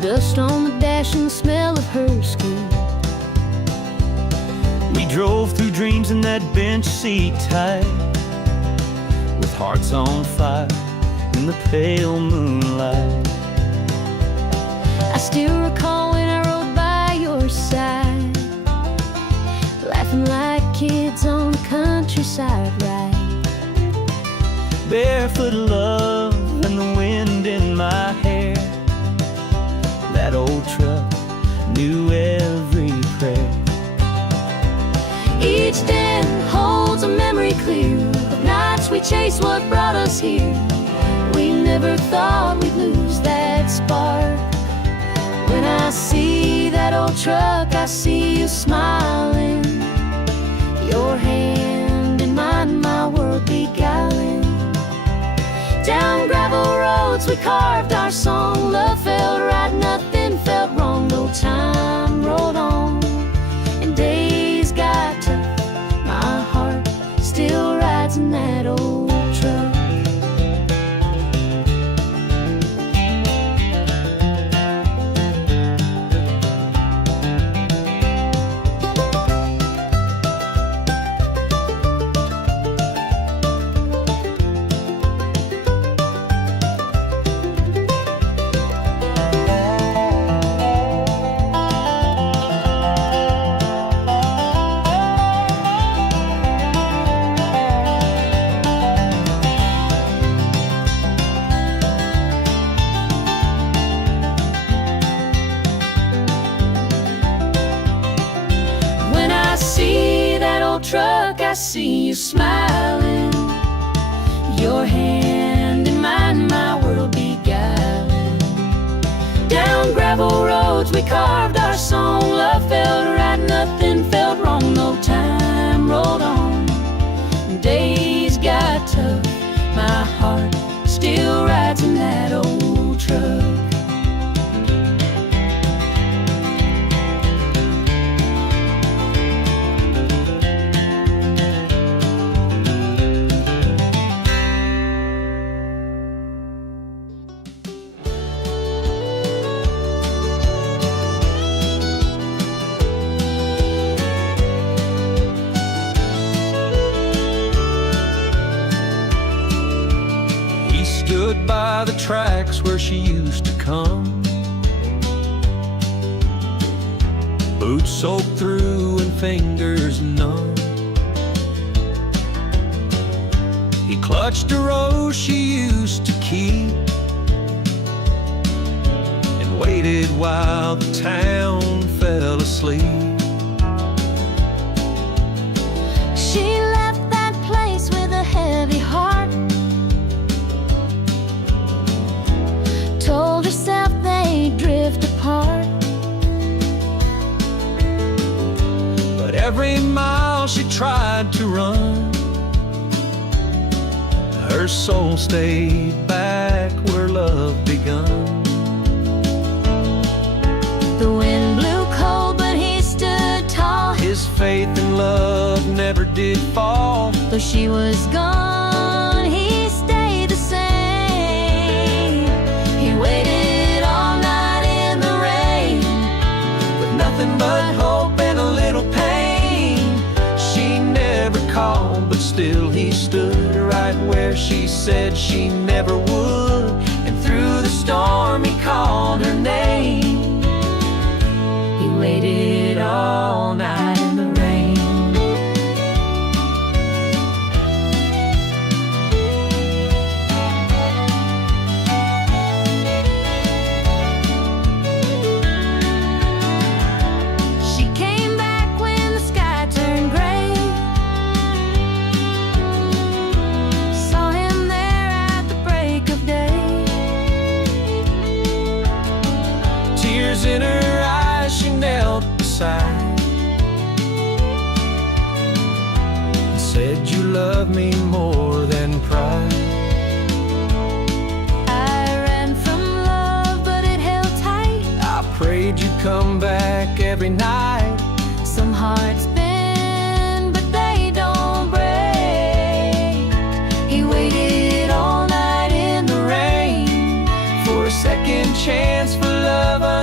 dust on the dash and the smell of her skin. We drove through dreams in that bench seat tight, with hearts on fire in the pale moonlight. I still recall when I rode by your side, laughing like kids on the countryside ride. Barefoot love and the wind in my hair. That old truck knew every prayer. Each den holds a memory clear of nights we chased what brought us here. We never thought we'd lose that spark. When I see that old truck, I see you smiling, your hand in mine, my world beguiling. Down gravel roads we carved our song. Love felt right, nothing felt wrong. No time rolled on and days got tough. My heart still rides in that old truck. Truck, I see you smiling, your hand in mine, my world beguiling. Down gravel roads we carved our song. Love felt right, nothing felt wrong. No time rolled on and days got tough. My heart still rides in that old truck. Stood by the tracks where she used to come, boots soaked through and fingers numb. He clutched a rose she used to keep and waited while the town fell asleep. She left that place with a heavy heart, told herself they'd drift apart. But every mile she tried to run, her soul stayed back where love begun. The wind blew cold, but he stood tall. His faith in love never did fall. Though she was gone, he stayed the same. He waited all night in the rain, With nothing but hope and a little pain. She never called, but still he stood right where she said she never would. And through the storm he called her name. he waited all night in the rain. She came back when the sky turned gray, saw him there at the break of day. Tears in her eyes, she knelt beside and said, "You love me more than pride." I ran from love, but it held tight. I prayed you'd come back every night. Some hearts bend, but they don't break. He waited all night in the rain For a second chance for love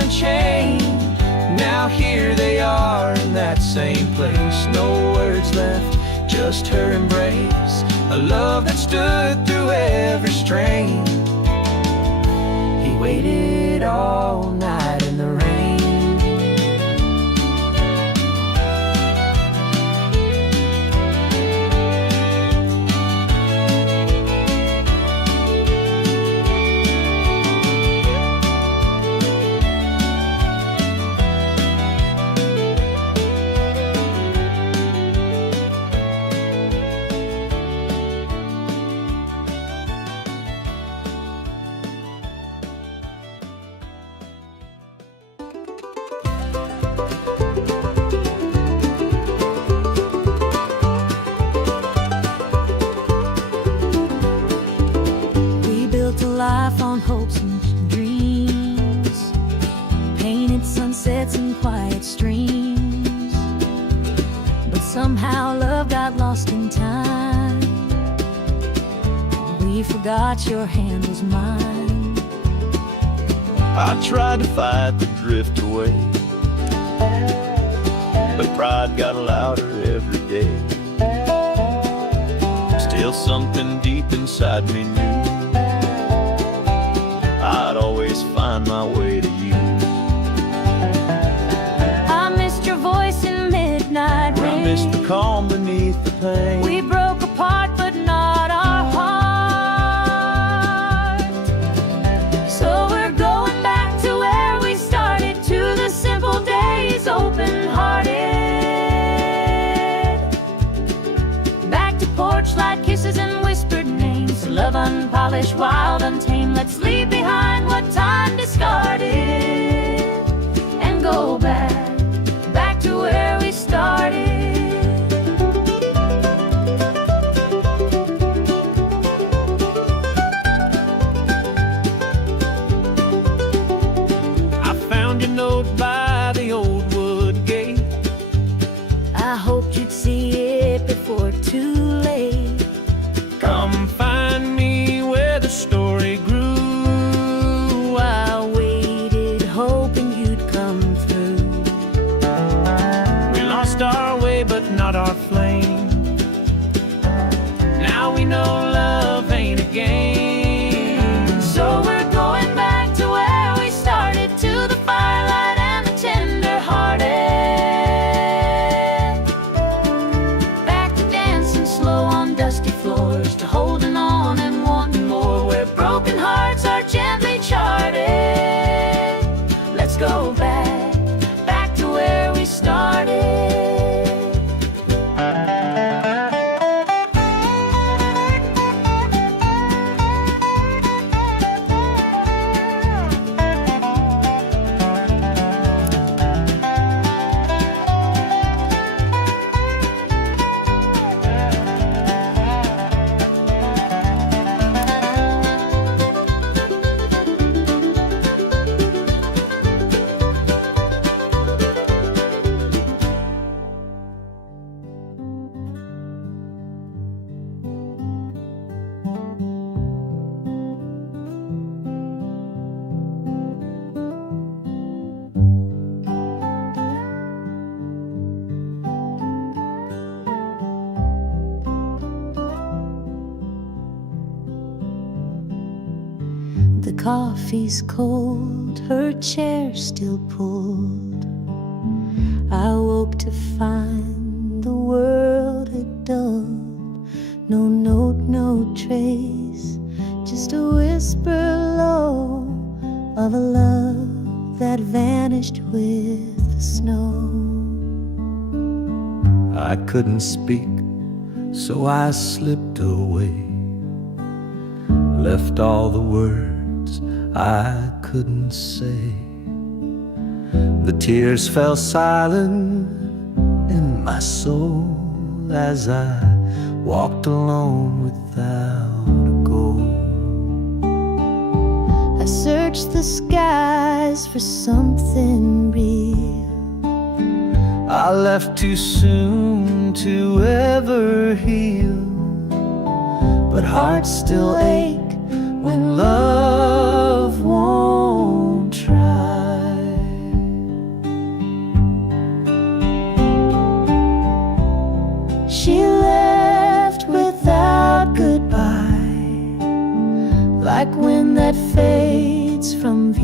and chain. Now here they are in that same place. No words left, just her embrace. A love that stood through every strain. He waited all night in the rain. Life on hopes and dreams, painted sunsets and quiet streams. But somehow love got lost in time. We forgot your hand was mine. I tried to fight the drift away, but pride got louder every day. Still something deep inside me knew I'd always find my way to you. I missed your voice in midnight rain. I missed the calm beneath the pain. We broke apart but not our heart. So we're going back to where we started, to the simple days, open-hearted. Back to porch light kisses and whispered names. Love unpolished, wild, untamed. Let's leave behind what time discarded and go back to where we started. I found your note by the old wood gate. I hoped you'd see it before too late. Come find me where the story grew. I waited, hoping you'd come through. We lost our way, but not our flame. Now we know love ain't a game. So we're going back to where we started, to the firelight and the tender-hearted. Back to dancing slow on dusty floors, to holding on and wanting more, where broken hearts are gently charted. Let's go back to where we started. The coffee's cold, her chair still pulled. I woke to find the world had dulled. No note, no trace, just a whisper low of a love that vanished with the snow. I couldn't speak, so I slipped away, left all the words I couldn't say. The tears fell silent in my soul as I walked alone without a goal. I searched the skies for something real. I left too soon to ever heal, but hearts still ache when love won't try.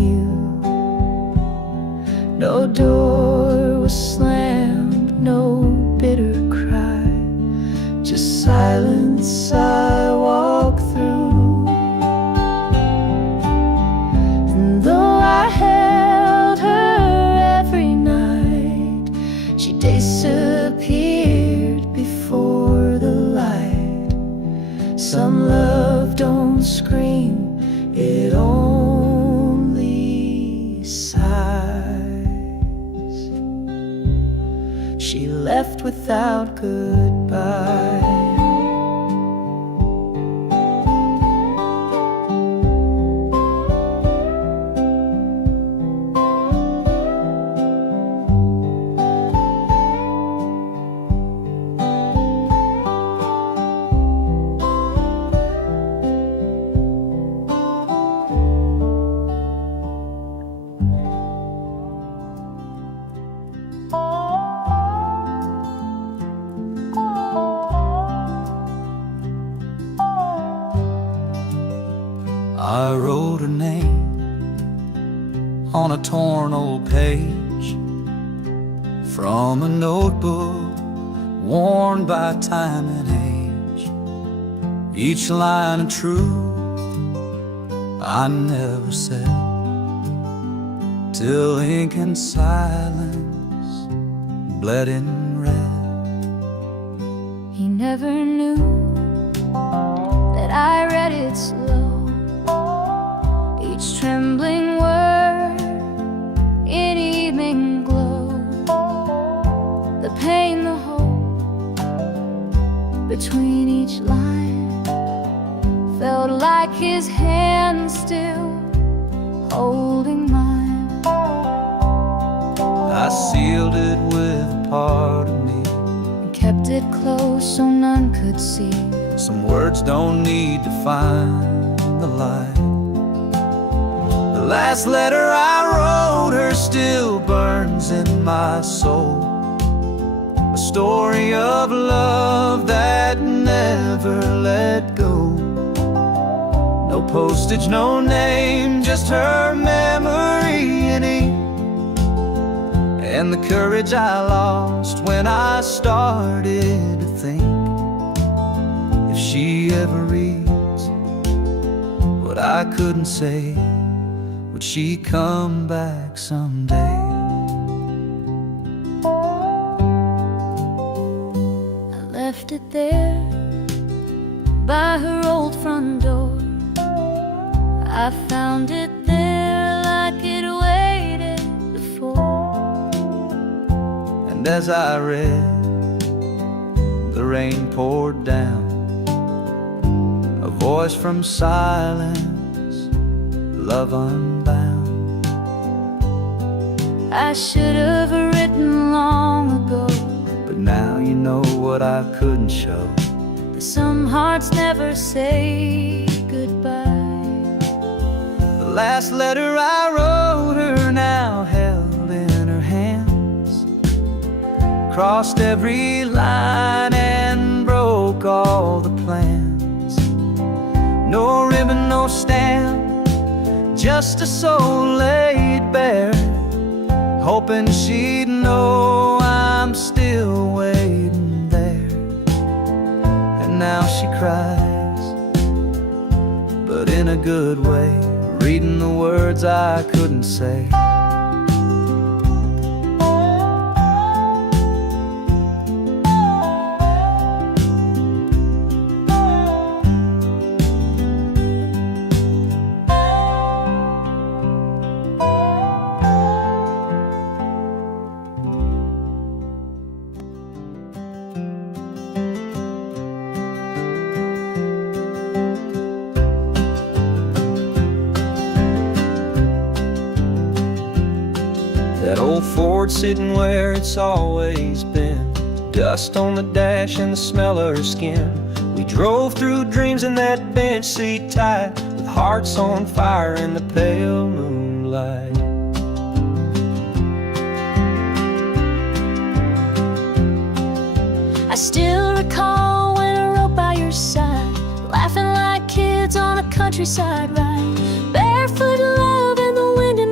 you. No door was slammed, no bitter cry, just silence I walk through. And though I held her every night, she disappeared before the light. Some love don't scream, it only sighs. She left without goodbye. I wrote her name on a torn old page from a notebook worn by time and age. Each line of truth I never said, till ink and silence bled in red. He never knew that I read it slow, each trembling word in evening glow. The pain, the hope between each line felt like his hand still holding mine. I sealed it with a part of me, And kept it close so none could see. some words don't need to find the light. The last letter I wrote her still burns in my soul, a story of love that never let go. No postage, no name, just her memory in ink, and the courage I lost when I started to think, if she ever reads what I couldn't say, would she come back someday? I left it there by her old front door. I found it there like it waited before. And as I read, the rain poured down, a voice from silence, love unbound. I should have written long ago, But now you know what I couldn't show. that some hearts never say goodbye. The last letter I wrote her now held in her hands, crossed every line and broke all the plans. No ribbon, no stamp, just a soul laid bare, hoping she'd know I'm still waiting there. And now she cries, but in a good way, reading the words I couldn't say. That old Ford sitting where it's always been, dust on the dash and the smell of her skin. We drove through dreams in that bench seat tight, with hearts on fire in the pale moonlight. I still recall when I rode by your side, laughing like kids on a countryside ride, barefoot love in the wind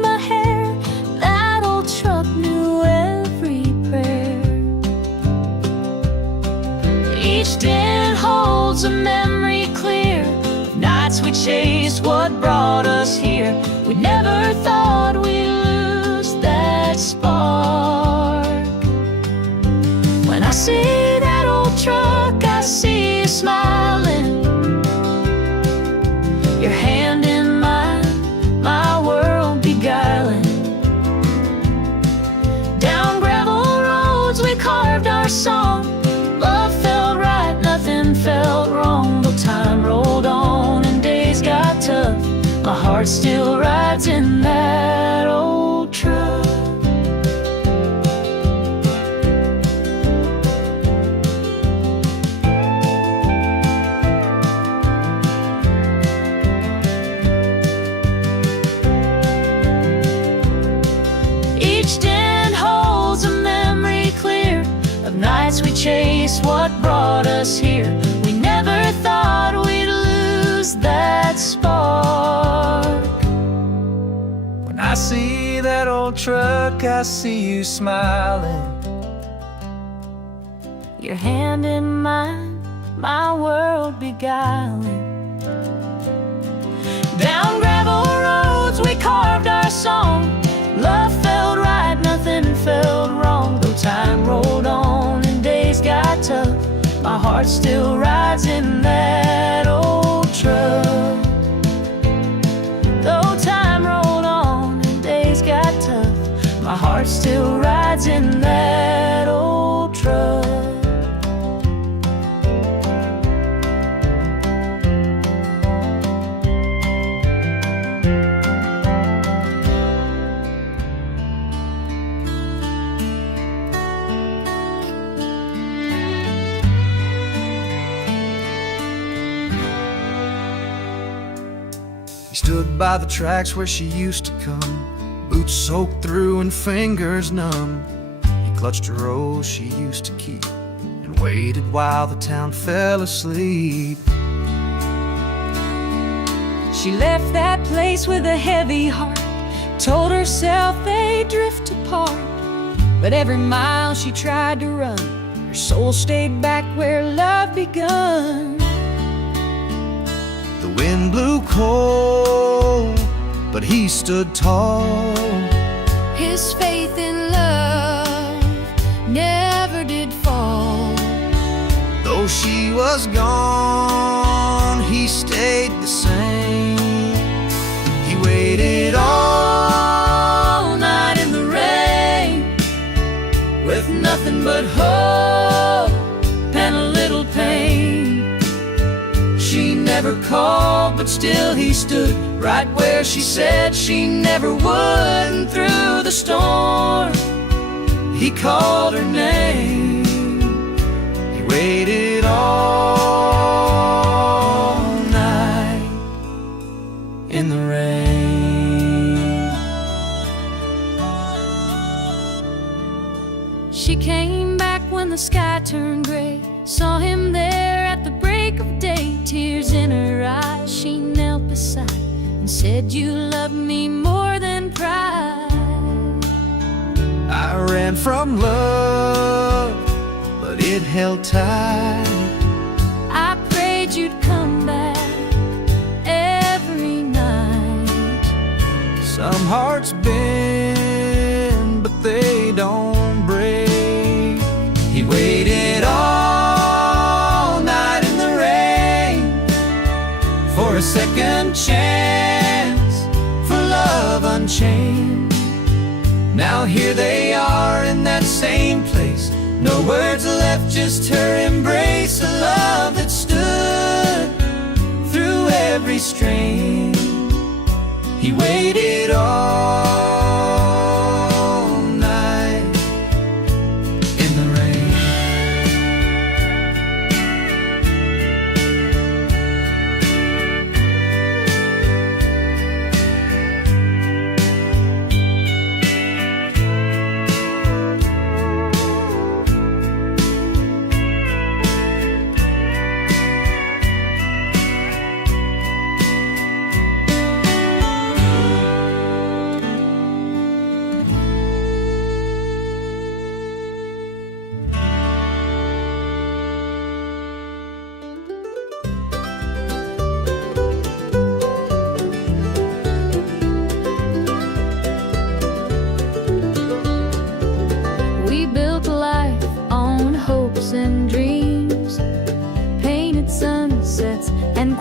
never thought we'd lose that spark. When I see that old truck, I see you smiling, your hand in mine, my world beguiling. Down gravel roads we carved our song. Love felt right, nothing felt wrong. Though time rolled on and days got tough, my heart still rides in that old truck. Each den holds a memory clear of nights we chased what brought us here. We never thought we'd lose that spark. When I see that old truck, I see you smiling, Your hand in mine, my world beguiling. Down gravel roads we carved our song. Love felt right, nothing felt wrong. Though time rolled on and days got tough, my heart still rides in that old truck. Though time rolled on and days got tough, my heart still rides in that old truck. He stood by the tracks where she used to come, boots soaked through and fingers numb. He clutched a rose she used to keep and waited while the town fell asleep. She left that place with a heavy heart, told herself they'd drift apart. But every mile she tried to run, her soul stayed back where love begun. The wind blew cold, but he stood tall. His faith in love never did fall. Though she was gone, he stayed the same. He waited all night in the rain, With nothing but hope and a little pain. she never called, but still he stood right where she said she never would. And through the storm, he called her name. He waited all night in the rain. She came back when the sky turned gray, saw him there at the break of day. Tears in her eyes, she knelt beside and said, "You love me more than pride." I ran from love, but it held tight. I prayed you'd come back every night. Some hearts bend, but they don't break. He waited all night in the rain for a second chance, for love unchained. Now here they are in that same place, no words left, just her embrace. A love that stood through every strain. He waited all night in the rain.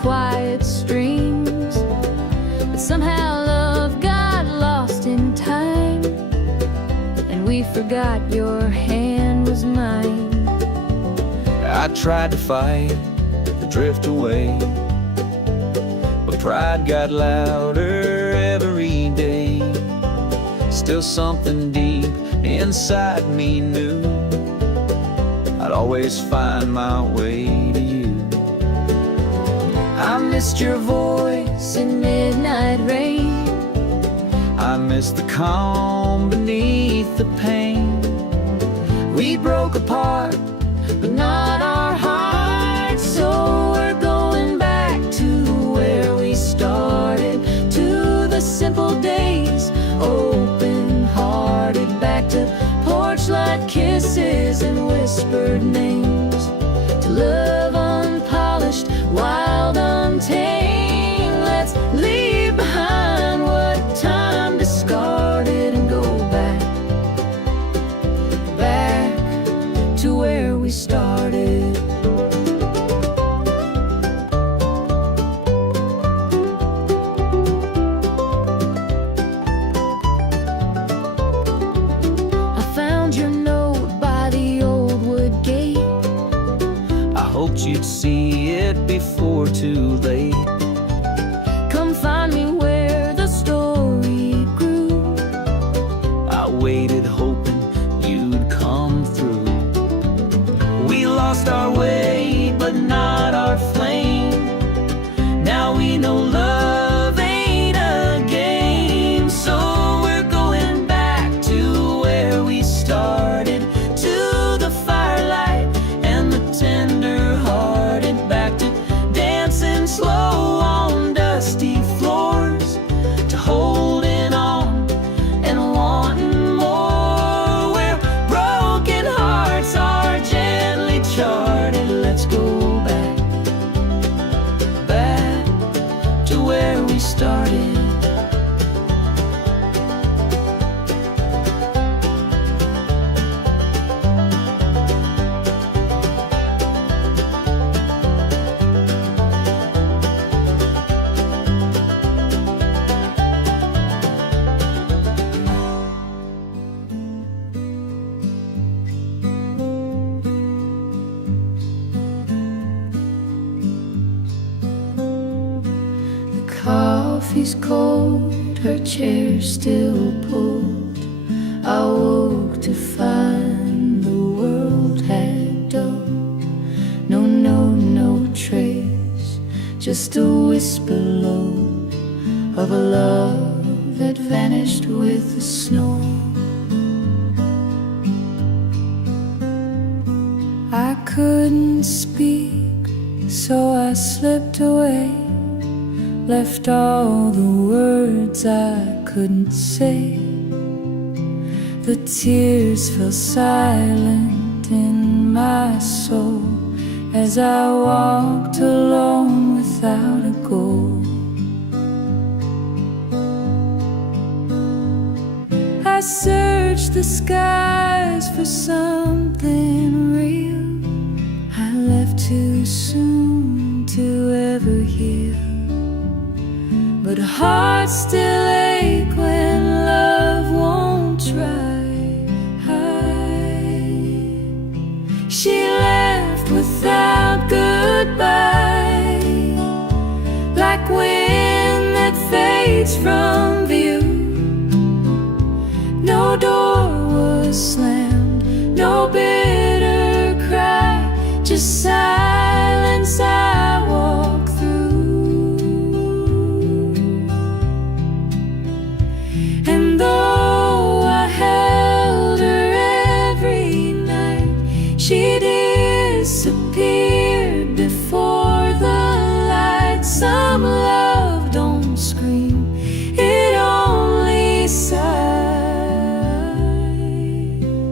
quiet streams. But somehow love got lost in time, and we forgot your hand was mine. I tried to fight, to drift away, but pride got louder every day. Still something deep inside me knew I'd always find my way to you. I missed your voice In midnight rain, I missed the calm beneath the pain. We broke apart, but not our hearts. So we're going back to where we started, to the simple days, open-hearted, back to porch light kisses and whispered names, to love unpolished, wild, untamed. Let's leave behind what time discarded and go back, back to where we started. I found your note by the old wood gate. I hoped you'd see it before too late. Come find me where the story grew. I waited hoping you'd come through. We lost our way, but not our flame. Now we know love ain't a game. So we're going back to where we started, to the firelight and the tender-hearted, back to dancing slow on dusty floors, to holding on and wanting more, where broken hearts are gently charted. Let's go back, back to where we started. Coffee's cold, her chair still pulled. I woke to find the world had dulled. No note, no trace, just a whisper low of a love that vanished with the snow. I couldn't speak, so I slipped away, left all the words I couldn't say. The tears fell silent in my soul as I walked alone without a goal. I searched the skies for something real. I left too soon to ever heal, but hearts still ache when love won't try. She left without goodbye, like wind that fades from view. No door was slammed, no bitter cry, just silence I walk through. And though I held her every night, she disappeared before the light. Some love don't scream, it only sighs.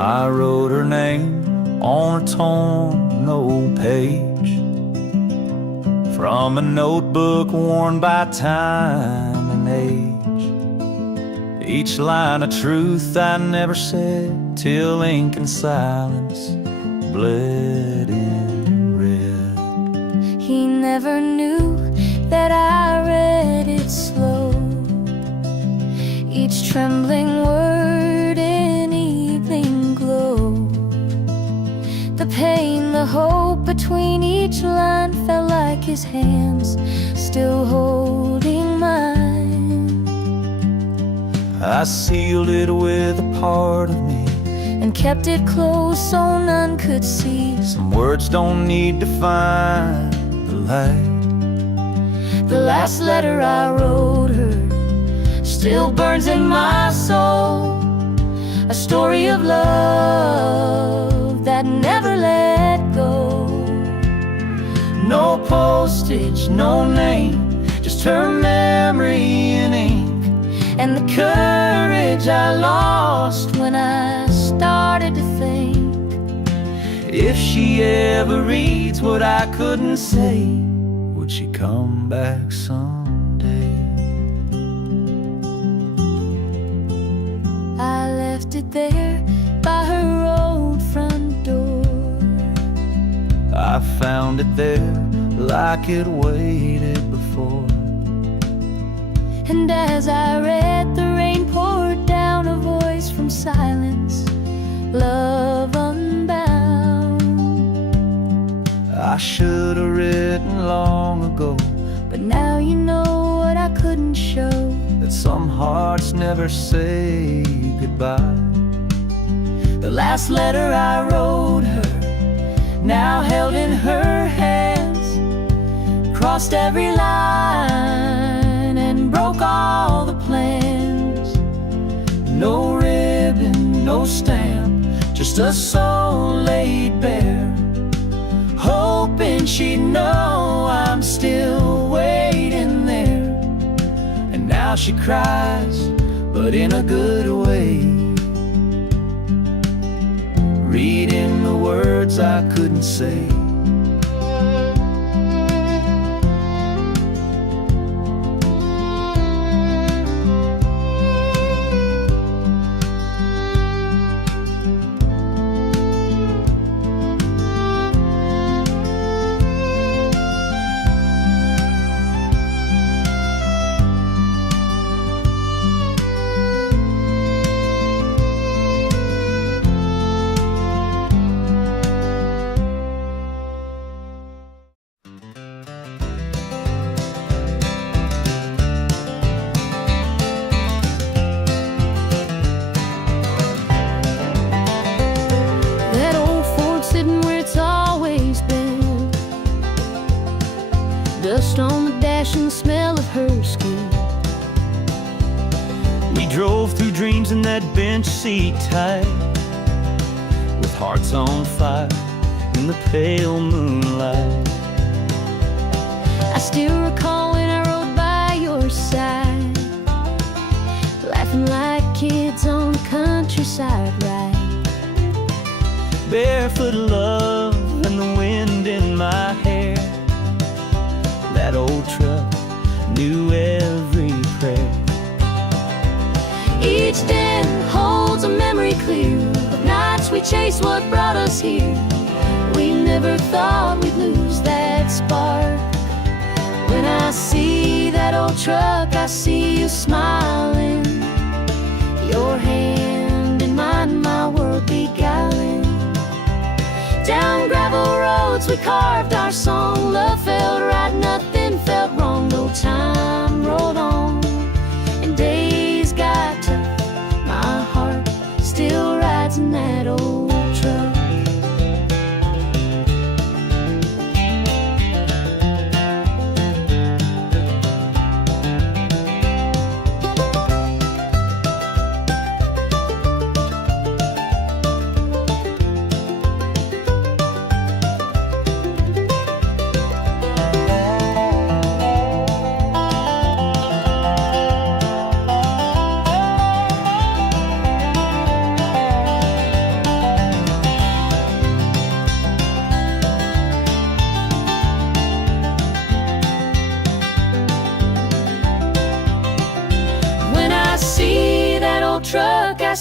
I wrote her name on a torn old page from a notebook worn by time and age. Each line a truth I never said till ink and silence bled in red. He never knew that I read it slow, each trembling word in evening glow. The pain, the hope between each line felt like his hands still holding mine. I sealed it with a part of me and kept it close so none could see. Some words don't need to find the light. The last letter I wrote her still burns in my soul, a story of love that never let go. No postage, no name, just her memory in ink, and the courage I lost when I started to think, if she ever reads what I couldn't say, would she come back someday? I left it there by her old front door. I found it there like it waited before. And as I read, the rain poured down, a voice from silence, love unbound. I should have written long ago, but now you know what I couldn't show, that some hearts never say goodbye. The last letter I wrote her, now held in her hands, crossed every line and broke all the plans. No ribbon, no stamp, just a soul laid bare, hoping she'd know I'm still waiting there. And now she cries, but in a good way, reading the words I couldn't say. Dust on the dash and the smell of her skin. We drove through dreams in that bench seat tight, with hearts on fire in the pale moonlight. I still recall when I rode by your side, laughing like kids on the countryside ride. Barefoot love and the wind in my hair. That old truck knew every prayer. Each den holds a memory clear of nights we chased what brought us here. We never thought we'd lose that spark. When I see that old truck, I see you smiling, your hand in mine, my world beguiling. Down gravel roads we carved our song. Love felt right, nothing felt wrong. No time rolled on and days got tough. My heart still rides in that old truck.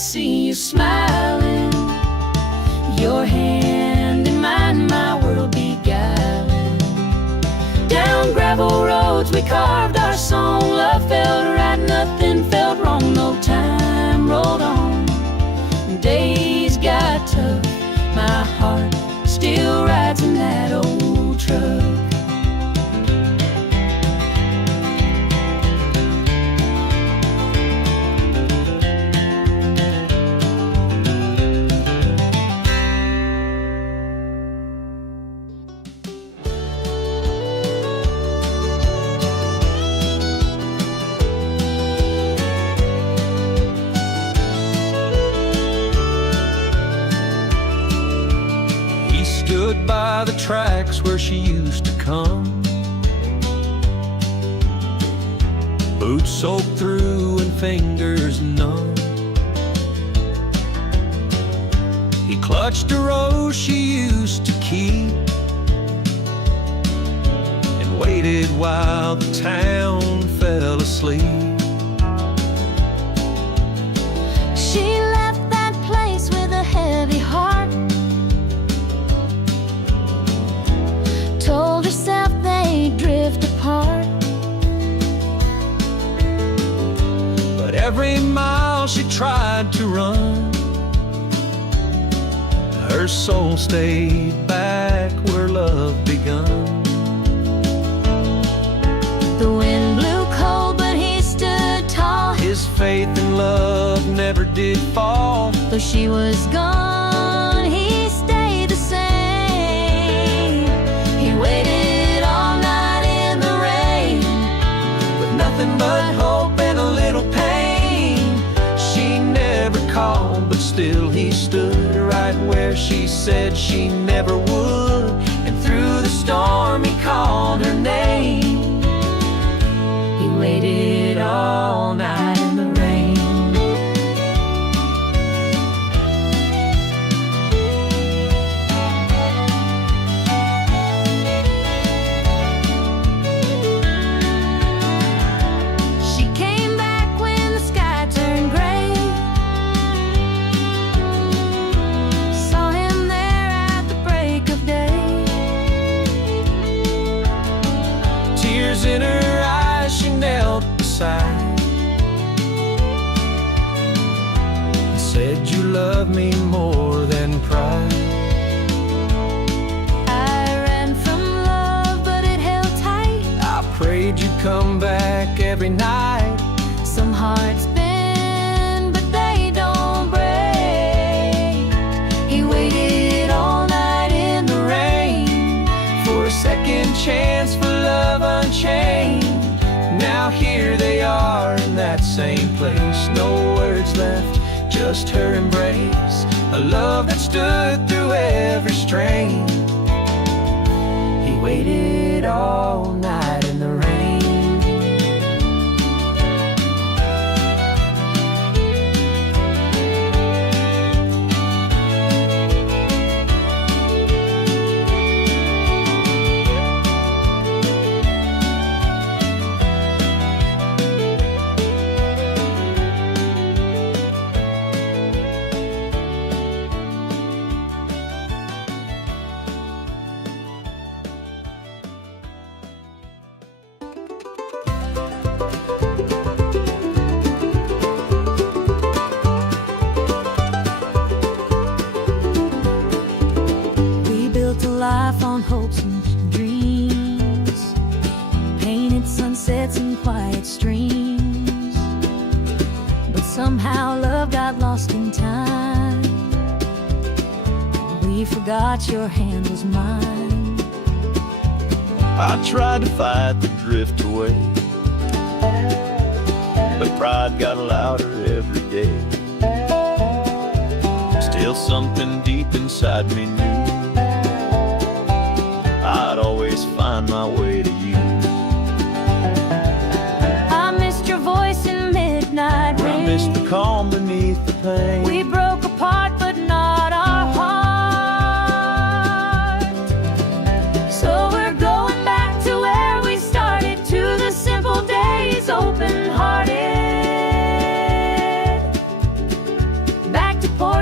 see you smiling, your hand in mine, my world beguiling. Down gravel roads we carved our song, love felt right, nothing felt wrong, no time rolled on. Days got tough, my heart still rides in that old truck. Stood by the tracks where she used to come, boots soaked through and fingers numb. He clutched a rose she used to keep and waited while the town fell asleep. She left that place with a heavy heart, told herself they'd drift apart. But every mile she tried to run, her soul stayed back where love begun. The wind blew cold, but he stood tall. His faith in love never did fall. Though she was gone, he stayed the same. He waited all night in the rain, With nothing but hope and a little pain. She never called, but still he stood right where she said she never would. And through the storm he called her name. he waited all night in the rain. She came back when the sky turned gray, saw him there at the break of day. Tears in her eyes, she knelt beside and said, "You love me more than pride." I ran from love, but it held tight. I prayed you'd come back every night. Some hearts bend, but they don't break. He waited all night in the rain For a second chance for love unchained. Now here they are in that same place. No words left, just her embrace. A love that stood through every strain. He waited all night in the rain. We built a life on hopes and dreams, painted sunsets and quiet streams. But somehow love got lost in time. We forgot your hand was mine. I tried to fight the drift away, but pride got louder every day. Still something deep inside me knew I'd always find my way to you. I missed your voice in midnight I rain. missed the calm beneath the pain. We broke apart, but not our heart. So we're going back to where we started, to the simple days, open-hearted.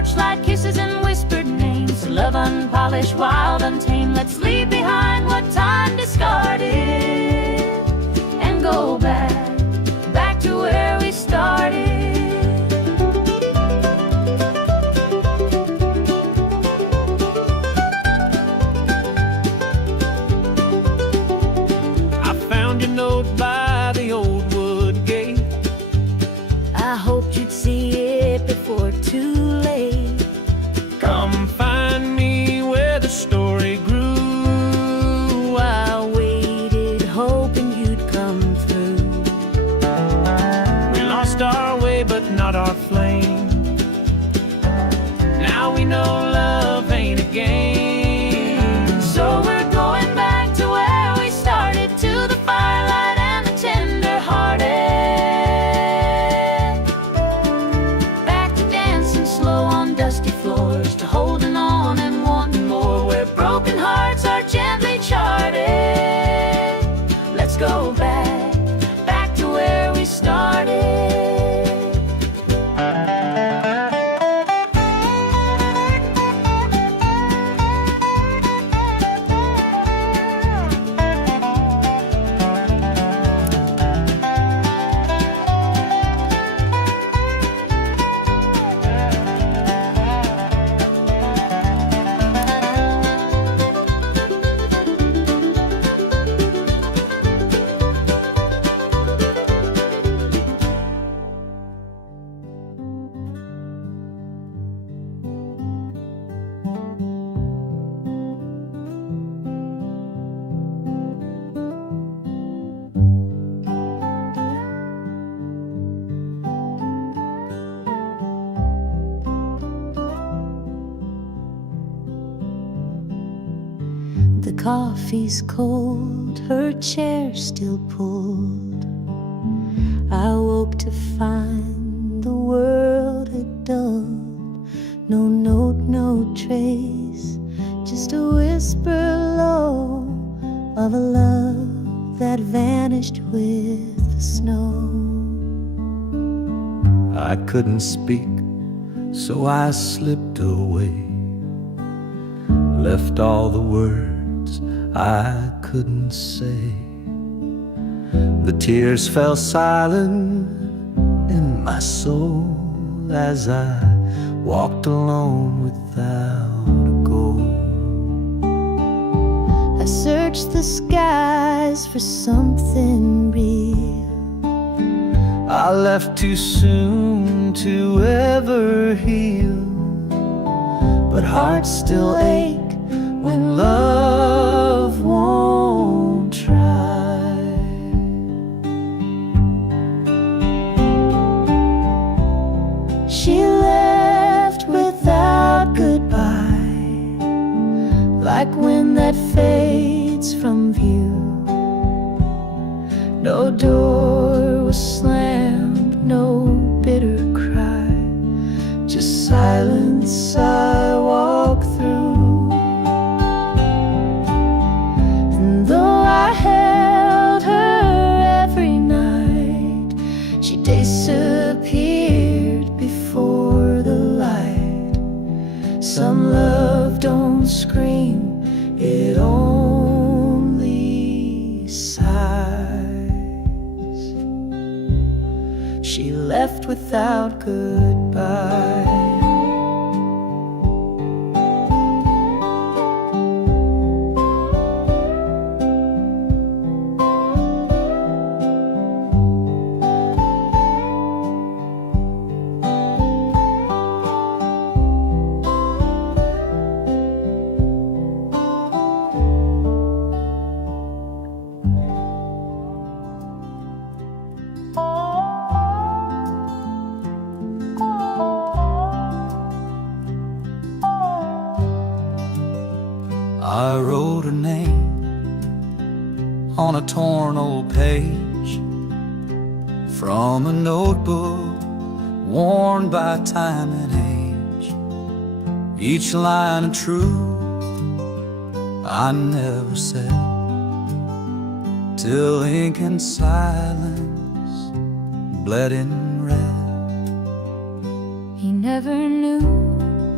torchlight kisses and whispered names. Love unpolished, wild, untamed. Let's leave behind what time discarded and go back to where we started. I found your note by the old wood gate. I hoped you'd see it before too late. Come find me where the story grew. I waited, hoping you'd come through. We lost our way, but not our flame. Now we know love ain't a game. So we're going back to where we started, to the firelight and the tender-hearted. Back to dancing slow on dusty floors, to holding on and wanting more, where broken hearts are gently charted. Let's go back to where we started. The coffee's cold, her chair still pulled. I woke to find the world had dulled. No note, no trace, just a whisper low of a love that vanished with the snow. I couldn't speak, so I slipped away, left all the words I couldn't say. The tears fell silent in my soul as I walked alone without a goal. I searched the skies for something real. I left too soon to ever heal, but hearts still ache when love won't try. She left without goodbye, like wind that fades from view. No door was slammed, no bitter cry, just silence I walk through. And though I held her every night, she disappeared before the light. Some love don't scream, it only sighs. She left without goodbye. I wrote her name on a torn old page from a notebook worn by time and age. Each line of truth I never said, till ink and silence bled in red. He never knew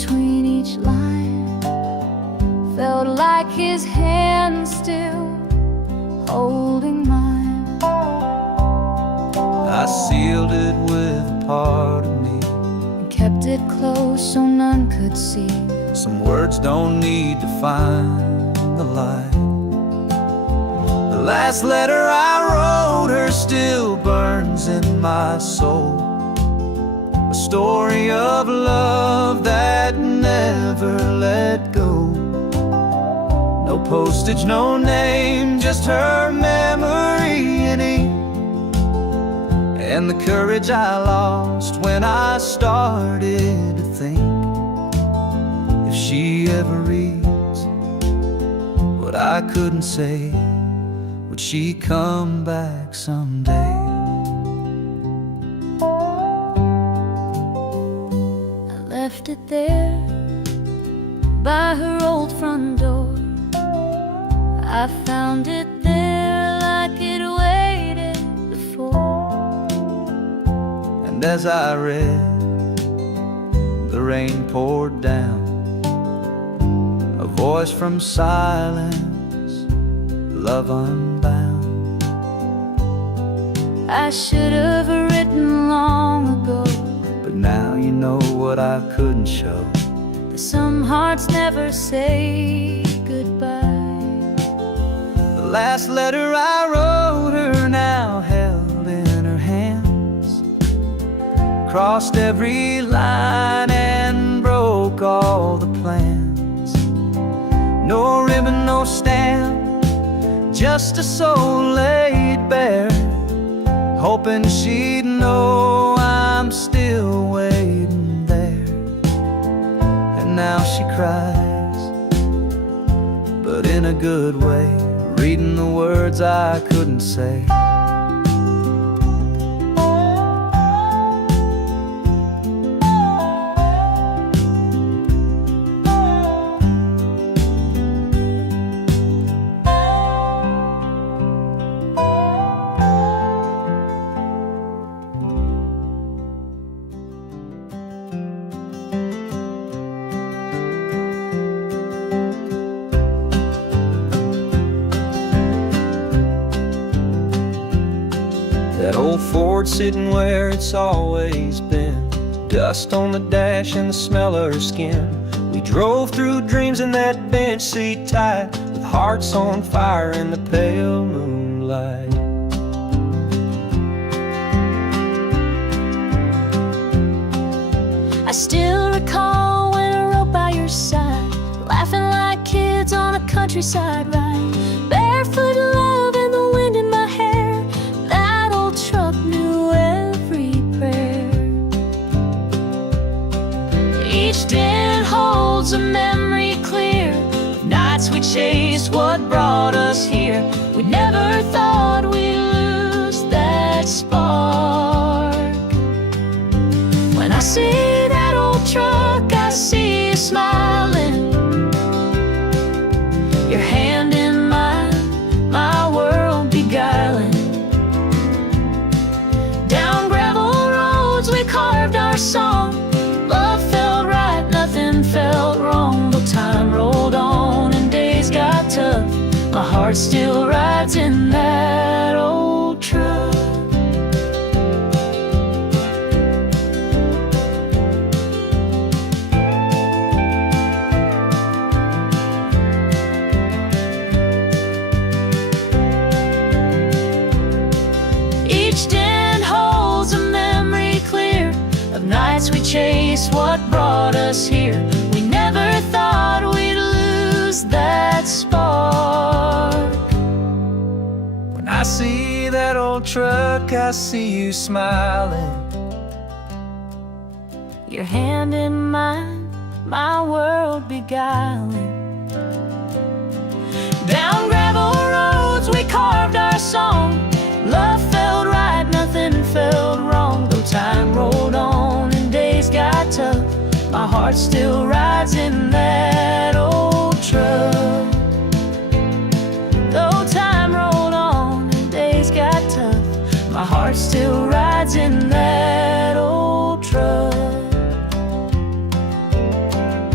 between each line. Felt like his hand still holding mine. I sealed it with a part of me And kept it close so none could see. Some words don't need to find the light. The last letter I wrote her still burns in my soul. A story of love that never let go. No postage, no name, just her memory in ink. And the courage I lost when I started to think, if she ever reads what I couldn't say, would she come back someday? I left it there by her old front door. I found it there like it waited before. And as I read, the rain poured down, a voice from silence, love unbound. I should have written long ago, But now you know what I couldn't show. that some hearts never say goodbye. The last letter I wrote her now held in her hands, crossed every line and broke all the plans. No ribbon, no stamp, just a soul laid bare, hoping she'd know I'm still waiting there. And now she cries, but in a good way, reading the words I couldn't say. That old Ford sitting where it's always been, dust on the dash and the smell of her skin. We drove through dreams in that bench seat tight, with hearts on fire in the pale moonlight. I still recall when I rode by your side, laughing like kids on a countryside ride. Barefoot love and the wind in my hair, that old truck knew every prayer. Each dent holds a memory clear, nights we chased what brought us here. We never thought we'd lose that spark. When I see that old truck, I see you smiling, your hand in mine, my world beguiling. Down gravel roads we carved our song, love felt right, nothing felt wrong. Though time rolled on and days got tough, my heart still rides in that old truck. Each dent holds a memory clear of nights we chased what brought us here. We never thought we'd lose that spark. When I see that old truck, I see you smiling, Your hand in mine, my world beguiling. Down gravel roads we carved our song, love felt right, nothing felt wrong. Though time rolled on and days got tough, my heart still rides in that old truck. Though time rolled on and days got tough, my heart still rides in that old truck.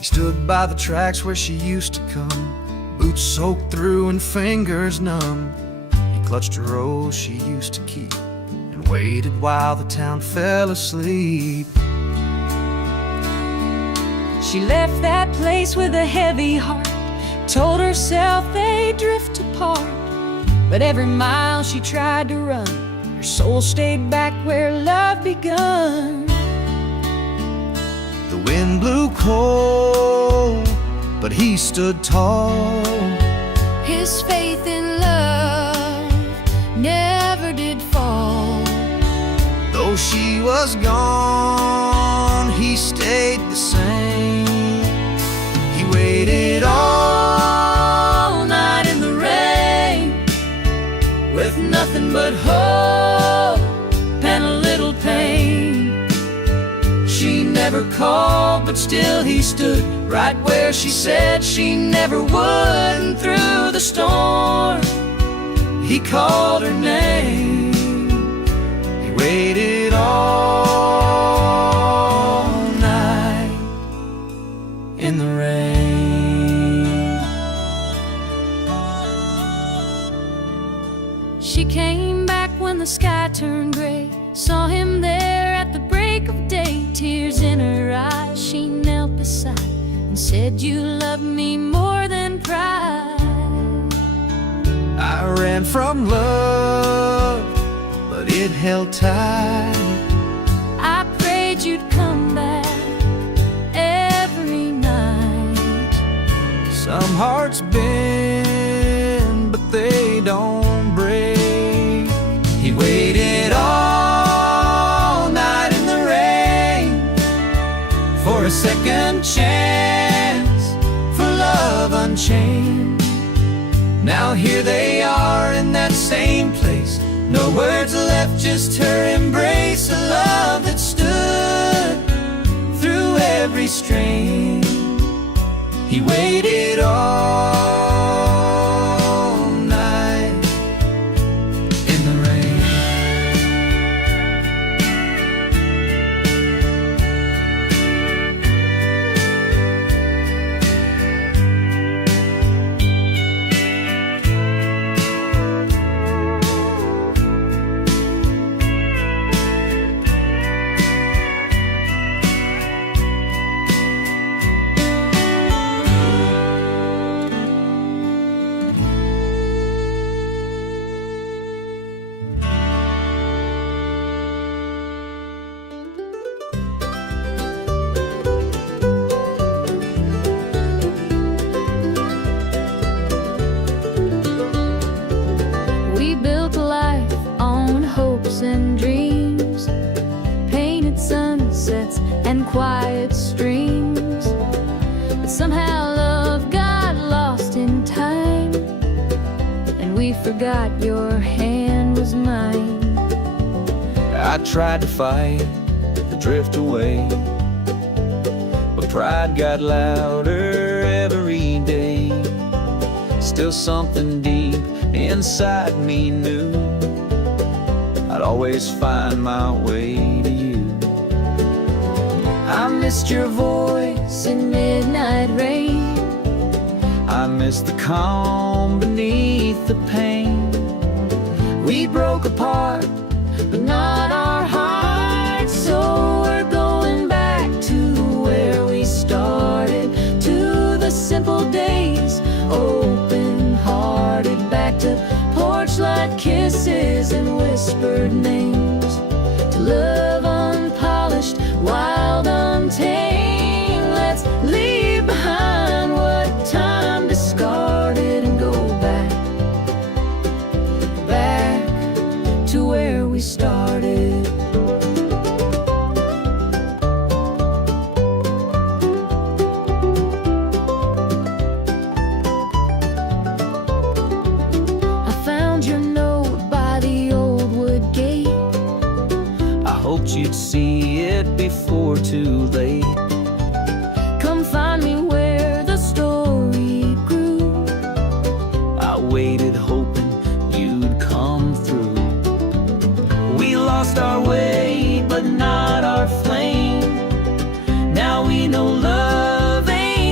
He stood by the tracks where she used to come, boots soaked through and fingers numb. He clutched a rose she used to keep and waited while the town fell asleep. She left that place with a heavy heart, told herself they'd drift apart. But every mile she tried to run, her soul stayed back where love begun. The wind blew cold, but he stood tall. His faith in love never did fall. Though she was gone, he stayed the same. He waited all night in the rain, With nothing but hope and a little pain. she never called, but still he stood right where she said she never would. And through the storm, he called her name. He waited all night in the rain. She came back when the sky turned gray, saw him there at the break of day. Tears in her eyes, she knelt beside and said, "You love me more than pride." I ran from love, but it held tight. I prayed you'd come back every night. Some hearts bend, but they don't break. He waited all night in the rain for a second chance, for love unchained. Now here they are in that same place, no words left, just her embrace. A love that stood through every strain. He waited all night in the rain. We built a life on hopes and dreams, painted sunsets and quiet streams. But somehow love got lost in time, and we forgot your hand was mine. I tried to fight the drift away, but pride got louder every day. Still something deep inside me knew I'd always find my way to you. I missed your voice in midnight rain. I missed the calm beneath the pain. We broke apart, but not our hearts. So we're going back to where we started, to the simple days, open-hearted, back to porch light kisses and whispered names, to love unpolished, wild, untamed. Let's leave behind what time discarded and go back to where we started. I found your note by the old wood gate. I hoped you'd see it before too late. Come find me where the story grew. I waited hoping you'd come through. We lost our way, but not our flame. Now we know love ain't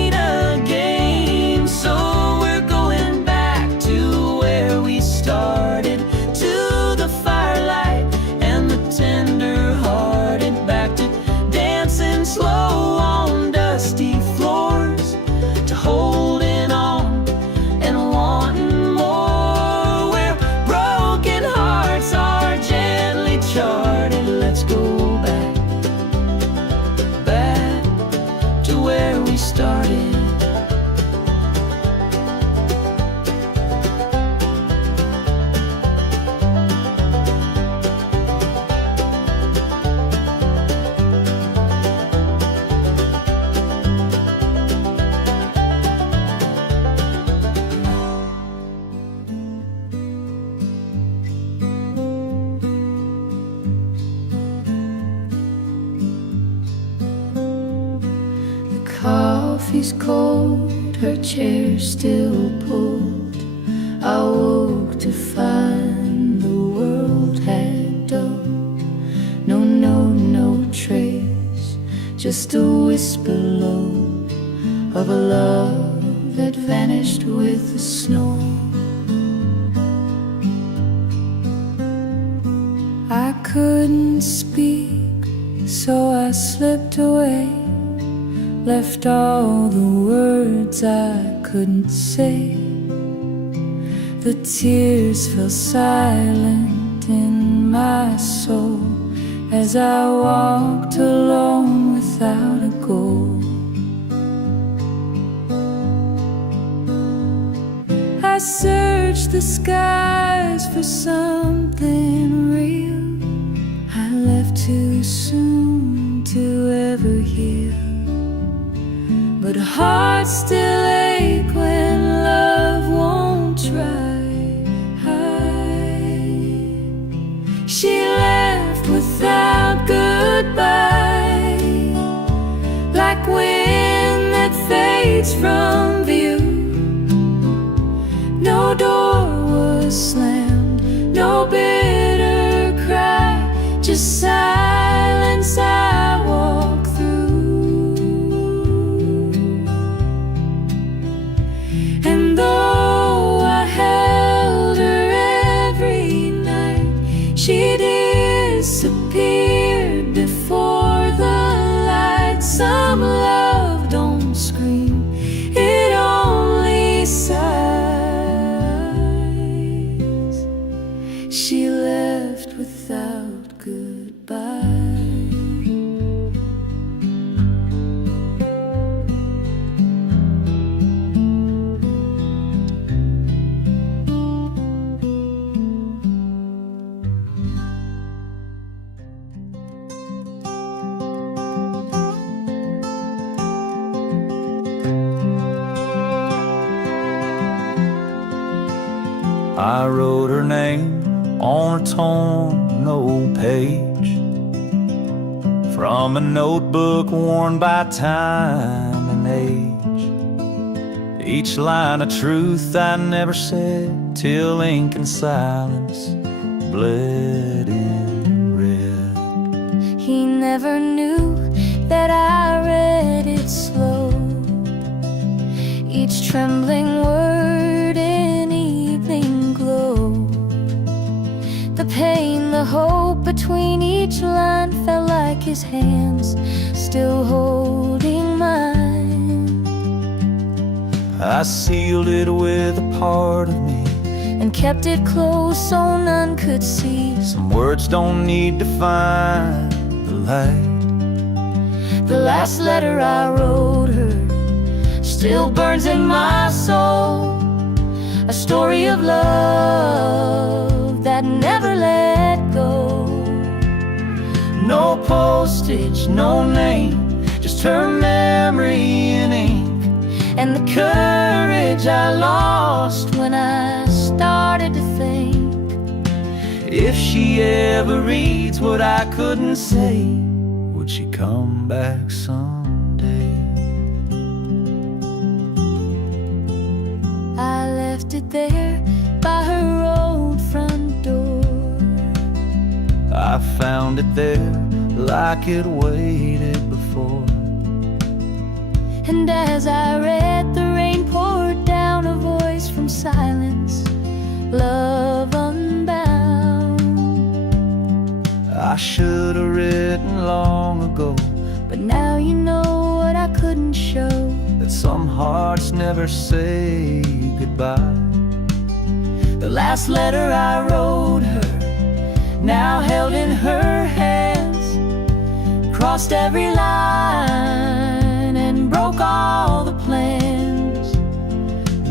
started. Coffee's cold, her chair still pulled. I woke to find the world had dulled. No trace, just a whisper low of a love that vanished with the snow. I couldn't speak, so I slipped away, left all the words I couldn't say. The tears fell silent in my soul as I walked alone without a goal. I searched the skies for something real. I left too soon to ever heal, but hearts still ache when love won't try. She left without goodbye, like wind that fades from view. No door was slammed, no bitter cry, just silence I walk through. And though I held her every night, she disappeared before the light. Some love don't scream, it only sighs. She left without goodbye. I wrote her name on a torn old page from a notebook worn by time and age. Each line a truth I never said, till ink and silence bled in red. He never knew that I read it slow, each trembling word in evening glow. The pain, the hope between each line felt like his hands still holding mine. I sealed it with a part of me and kept it close so none could see. Some words don't need to find the light. The last letter I wrote her still burns in my soul, a story of love that never let go. No postage, no name, just her memory in ink, and the courage I lost when I started to think. If she ever reads what I couldn't say, would she come back someday? I left it there by her old front door. I found it there like it waited before. And as I read, the rain poured down, a voice from silence, love unbound. I should have written long ago, but now you know what I couldn't show, that some hearts never say goodbye. the last letter I wrote her, now held in her hands, crossed every line and broke all the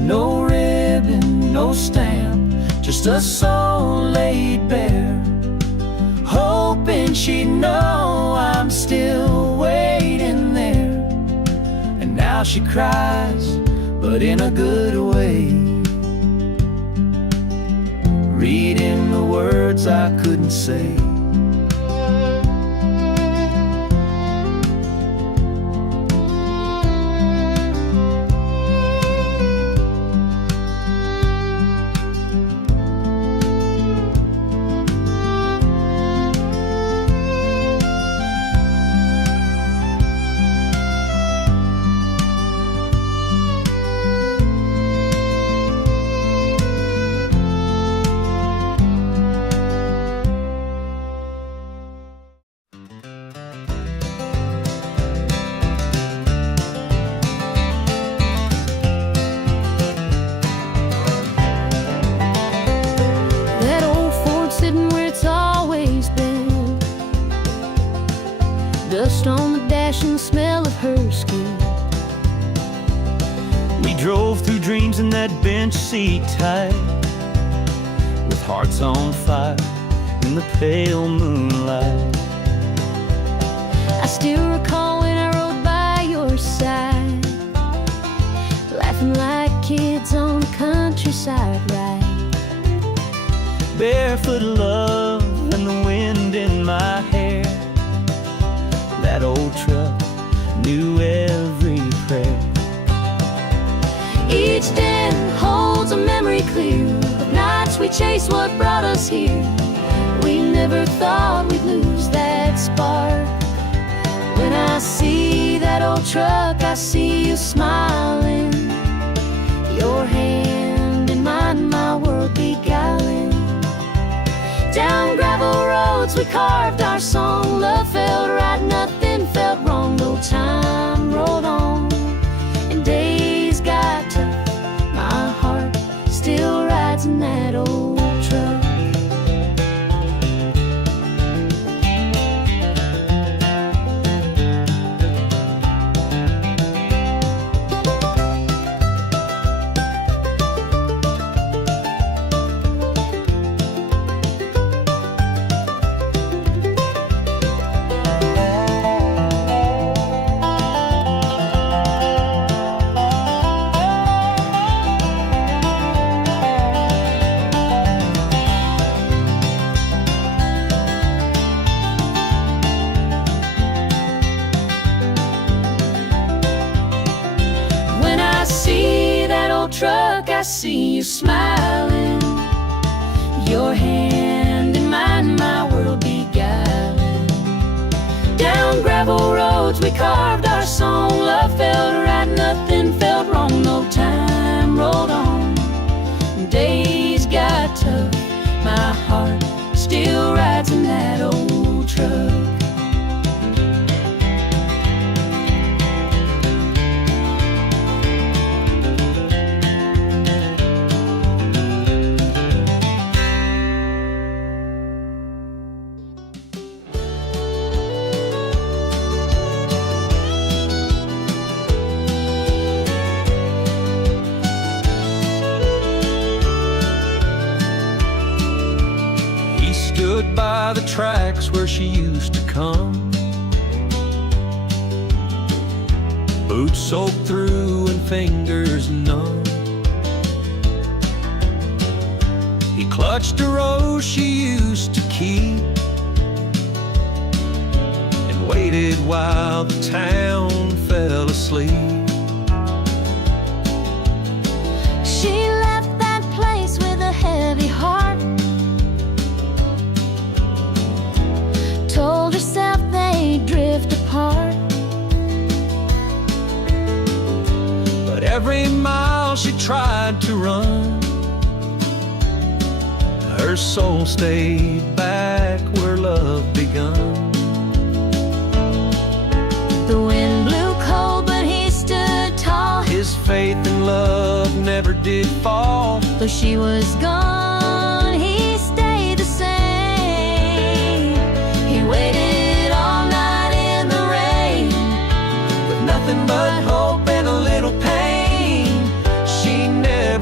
No ribbon, no stamp, just a soul laid bare, hoping she'd know I'm still waiting there. And now she cries, but in a good way, reading the words I couldn't say. That old Ford sitting where it's always been, dust on the dash and the smell of her skin. We drove through dreams in that bench seat tight, with hearts on fire in the pale moonlight. I still recall when I rode by your side, laughing like kids on the countryside ride. Barefoot love and the wind in my hair. That old truck knew every prayer. Each day holds a memory clear of nights we chased what brought us here. We never thought we'd lose that spark. When I see that old truck, I see you smiling, your hand in mine, my world beguiling. Down gravel roads we carved our song. Love felt right, nothing felt wrong. No time rolled on and days got tough. My heart still rides in that old truck. Truck, I see you smiling, your hand in mine, my world beguiling. Down gravel roads we carved our song. Love felt right, nothing felt wrong. No time rolled on, days got tough. My heart still rides in that old truck. Stood by the tracks where she used to come, boots soaked through and fingers numb. He clutched a rose she used to keep and waited while the town fell asleep. She left that place with a heavy heart, told herself they'd drift apart. But every mile she tried to run, her soul stayed back where love begun. The wind blew cold, but he stood tall. His faith in love never did fall. Though she was gone, he stayed the same. He waited all night in the rain, with nothing but hope and a little pain. She never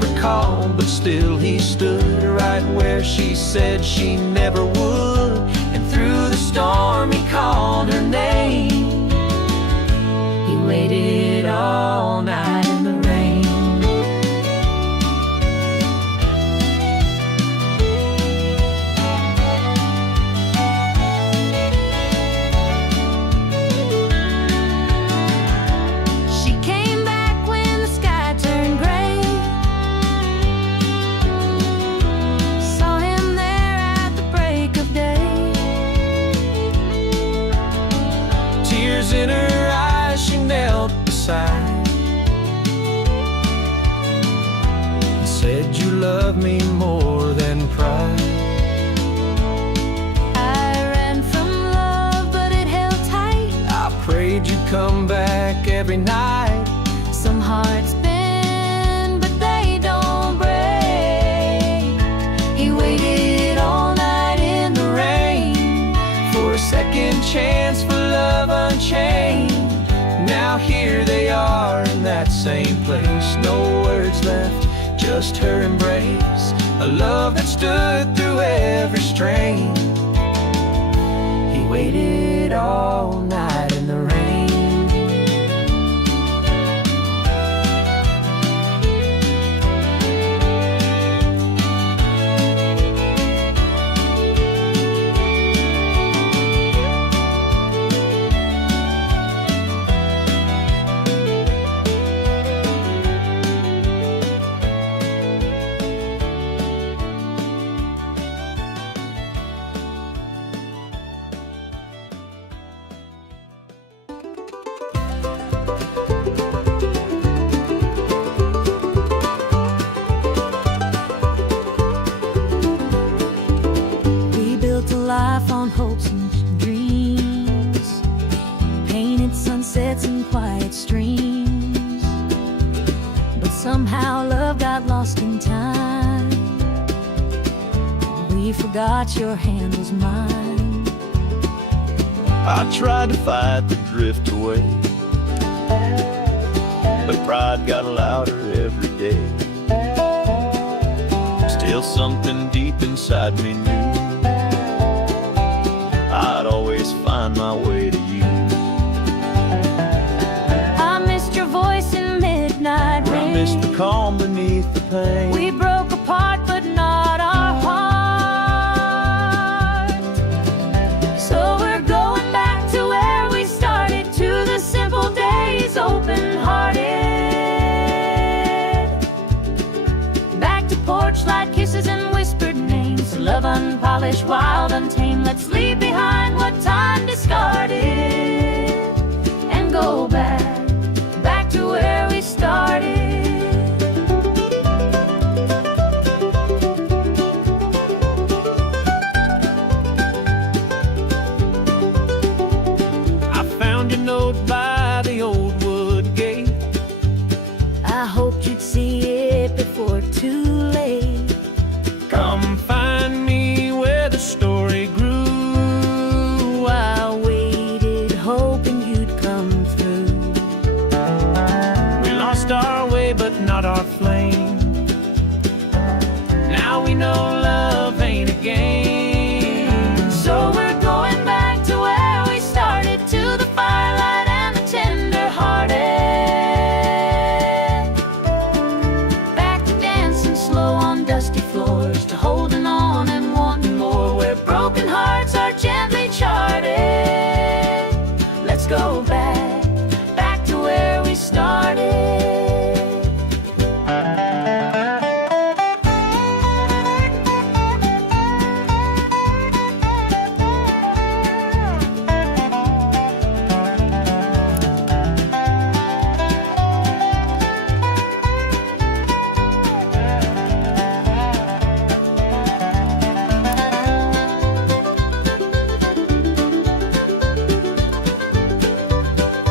still he stood right where she said she never would. And through the storm he called her name. He waited all night in the rain. She came back when the sky turned gray. Saw him there at the break of day. Tears in her eyes, she knelt beside and said, "You love me more than pride." I ran from love, but it held tight. I prayed you'd come back every night. Some hearts bend, but they don't break. He waited all night in the rain For a second chance for love unchained. Now here they are in that same place. No words left, just her embrace. A love that stood through every strain. He waited all night in the rain. Life on hopes and dreams, painted sunsets and quiet streams. But somehow love got lost in time. We forgot your hand was mine. I tried to fight the drift away, but pride got louder every day. Still something deep inside me knew I'd always find my way to you. I missed your voice in midnight rain. I missed the calm beneath the pain. We broke apart, but not our heart. So we're going back to where we started, to the simple days, open-hearted. Back to porch light kisses and whispered names. Love unpolished, wild, untamed. Let's leave behind what time discarded and go back to where we started. I found your note by the old wood gate. I hoped you'd see it before too late. Come find me where the story grew. I waited, hoping you'd come through. We lost our way, but not our flame. Now we know love ain't a game. So we're going back to where we started, to the firelight and the tender-hearted. Back to dancing slow on dusty floors, to holding on and wanting more, where broken hearts are gently charted. Let's go back to where we started.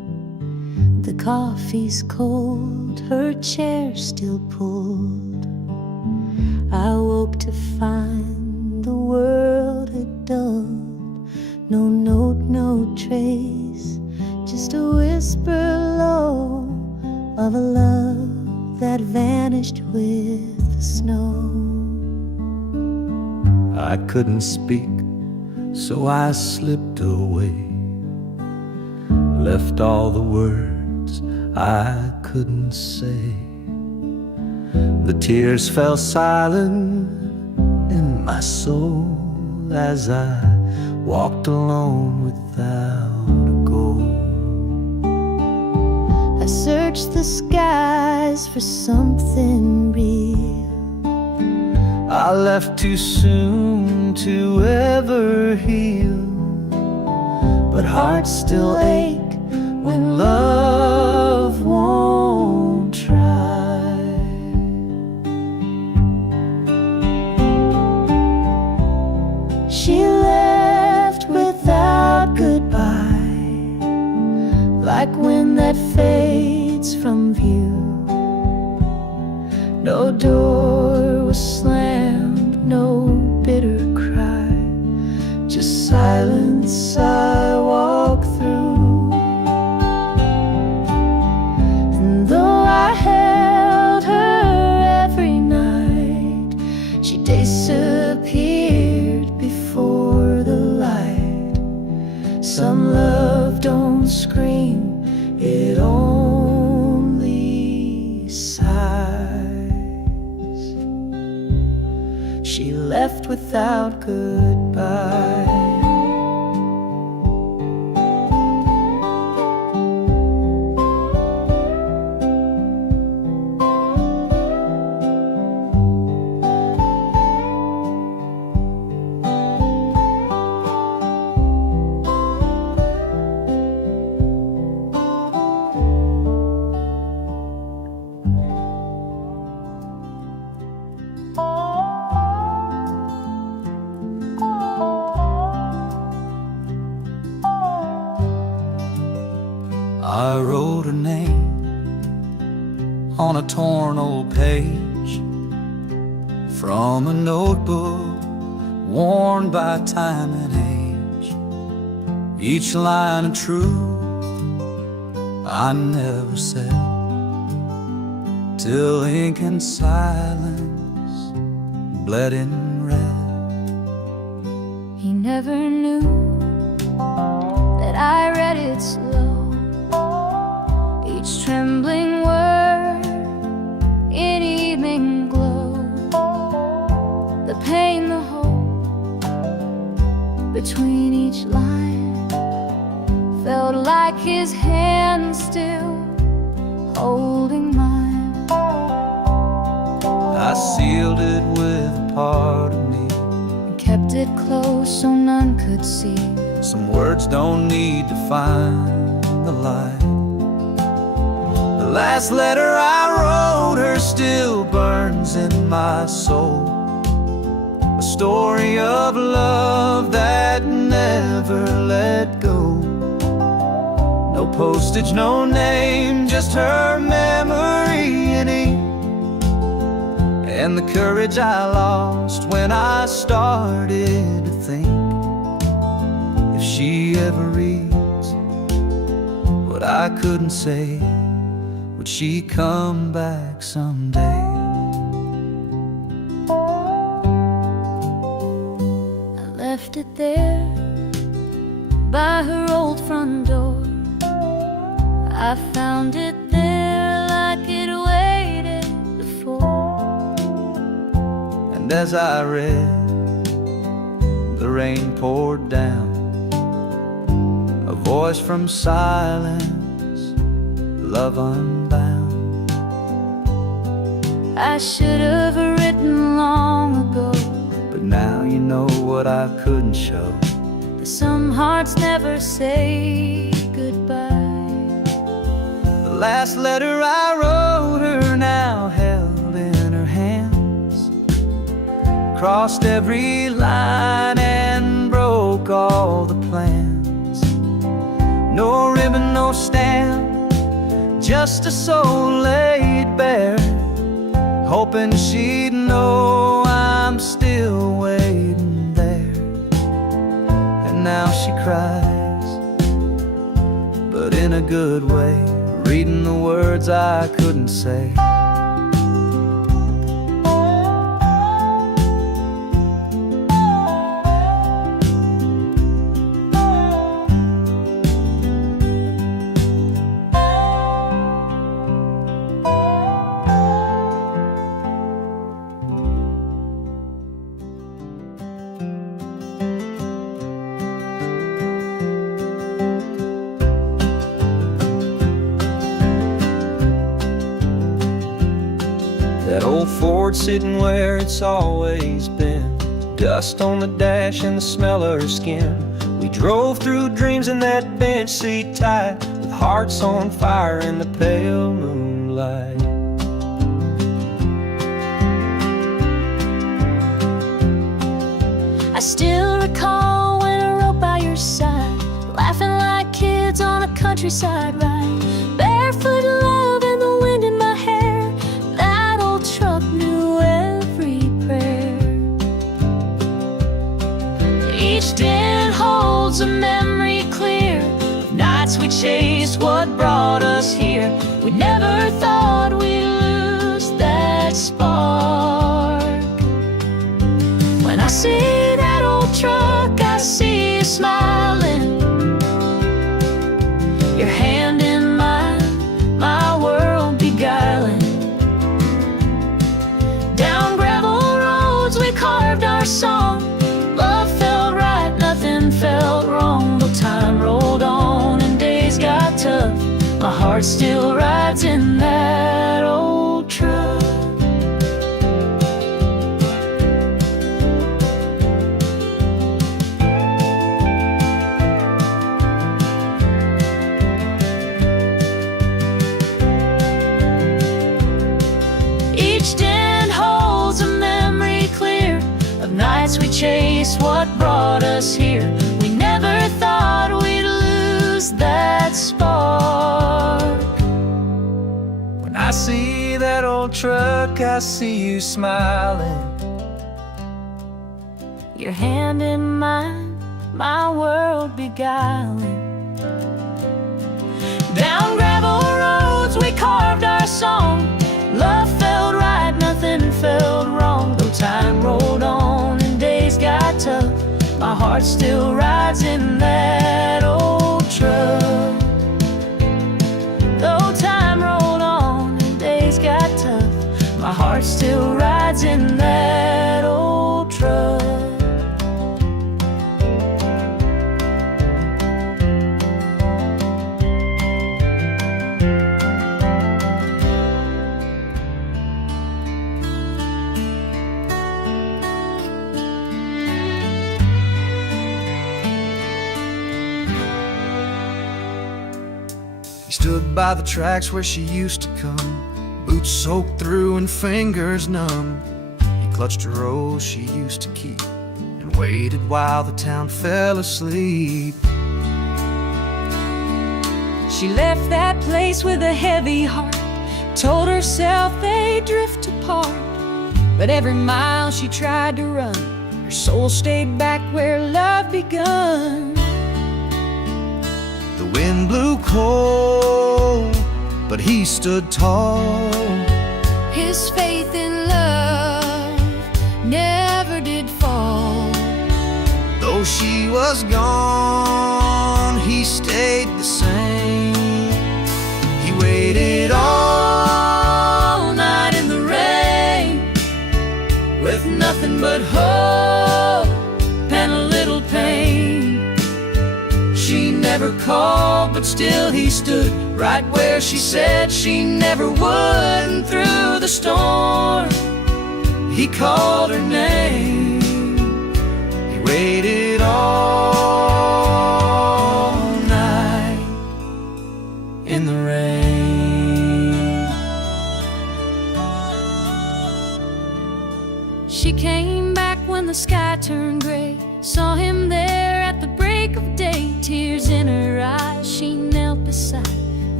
coffee's cold, her chair still pulled. I woke to find the world had dulled. No note, no trace, just a whisper low of a love that vanished with the snow. I couldn't speak, so I slipped away, left all the words I couldn't say. The tears fell silent in my soul as I walked alone without a goal. I searched the skies for something real. I left too soon to ever heal, but hearts still ache when love won't try. She left without goodbye, like wind that fades from view. No door was slammed, no bitter cry, just silence I walk through. And though I held her every night, she disappeared before the light. Some love don't scream, it only sighs. She left without goodbye. I wrote her name on a torn old page from a notebook worn by time and age. Each line of truth I never said, till ink and silence bled in red. He never knew that I read it slow, each trembling word in evening glow. The pain, the hope between each line felt like his hand still holding mine. I sealed it with a part of me, And kept it close so none could see. some words don't need to find the light. The last letter I wrote her still burns in my soul, a story of love that never let go. No postage, no name, just her memory in ink, and the courage I lost when I started to think, if she ever reads what I couldn't say, would she come back someday? I left it there by her old front door. I found it there like it waited before. And as I read, the rain poured down, a voice from silence, love unbound. I should have written long ago, But now you know what I couldn't show. that some hearts never say goodbye. The last letter I wrote her now held in her hands, crossed every line and broke all the plans. No ribbon, no stamp, just a soul laid bare, hoping she'd know I'm still waiting there. And now she cries, but in a good way, reading the words I couldn't say. That old Ford sitting where it's always been, dust on the dash and the smell of her skin. We drove through dreams in that bench seat tight, with hearts on fire in the pale moonlight. I still recall when I rode by your side, laughing like kids on a countryside ride, barefoot love and the wind in my hair. That old truck knew every prayer. Each dent holds a memory clear of nights we chased what brought us here. We never thought we'd lose that spark. When I see that old truck, I see you smiling, your hand in mine, my world beguiling. Down gravel roads we carved our song. Love felt right, nothing felt wrong. Though time rolled on and days got tough, my heart still rides in that old truck. Each dent holds a memory clear of nights we chased what brought us here. We never thought we'd lose that spark. When I see that old truck, I see you smiling, Your hand in mine, my world beguiling. Down gravel roads we carved our song. Love felt right, nothing felt wrong. Though time rolled on and days got tough, my heart still rides in that old truck. Though time rolled on and days got tough, my heart still rides in that old truck. He stood by the tracks where she used to come, boots soaked through and fingers numb. He clutched a rose she used to keep and waited while the town fell asleep. She left that place with a heavy heart, told herself they'd drift apart. But every mile she tried to run, her soul stayed back where love begun. The wind blew cold, but he stood tall. His faith in love never did fall. Though she was gone, he stayed the same. He waited all night in the rain, With nothing but hope and a little pain. She never called, but still he stood right where she said she never would. And through the storm, he called her name. he waited all Night in the rain. She came back when the sky turned gray, saw him there at the break of day. Tears in her eyes, she knelt beside and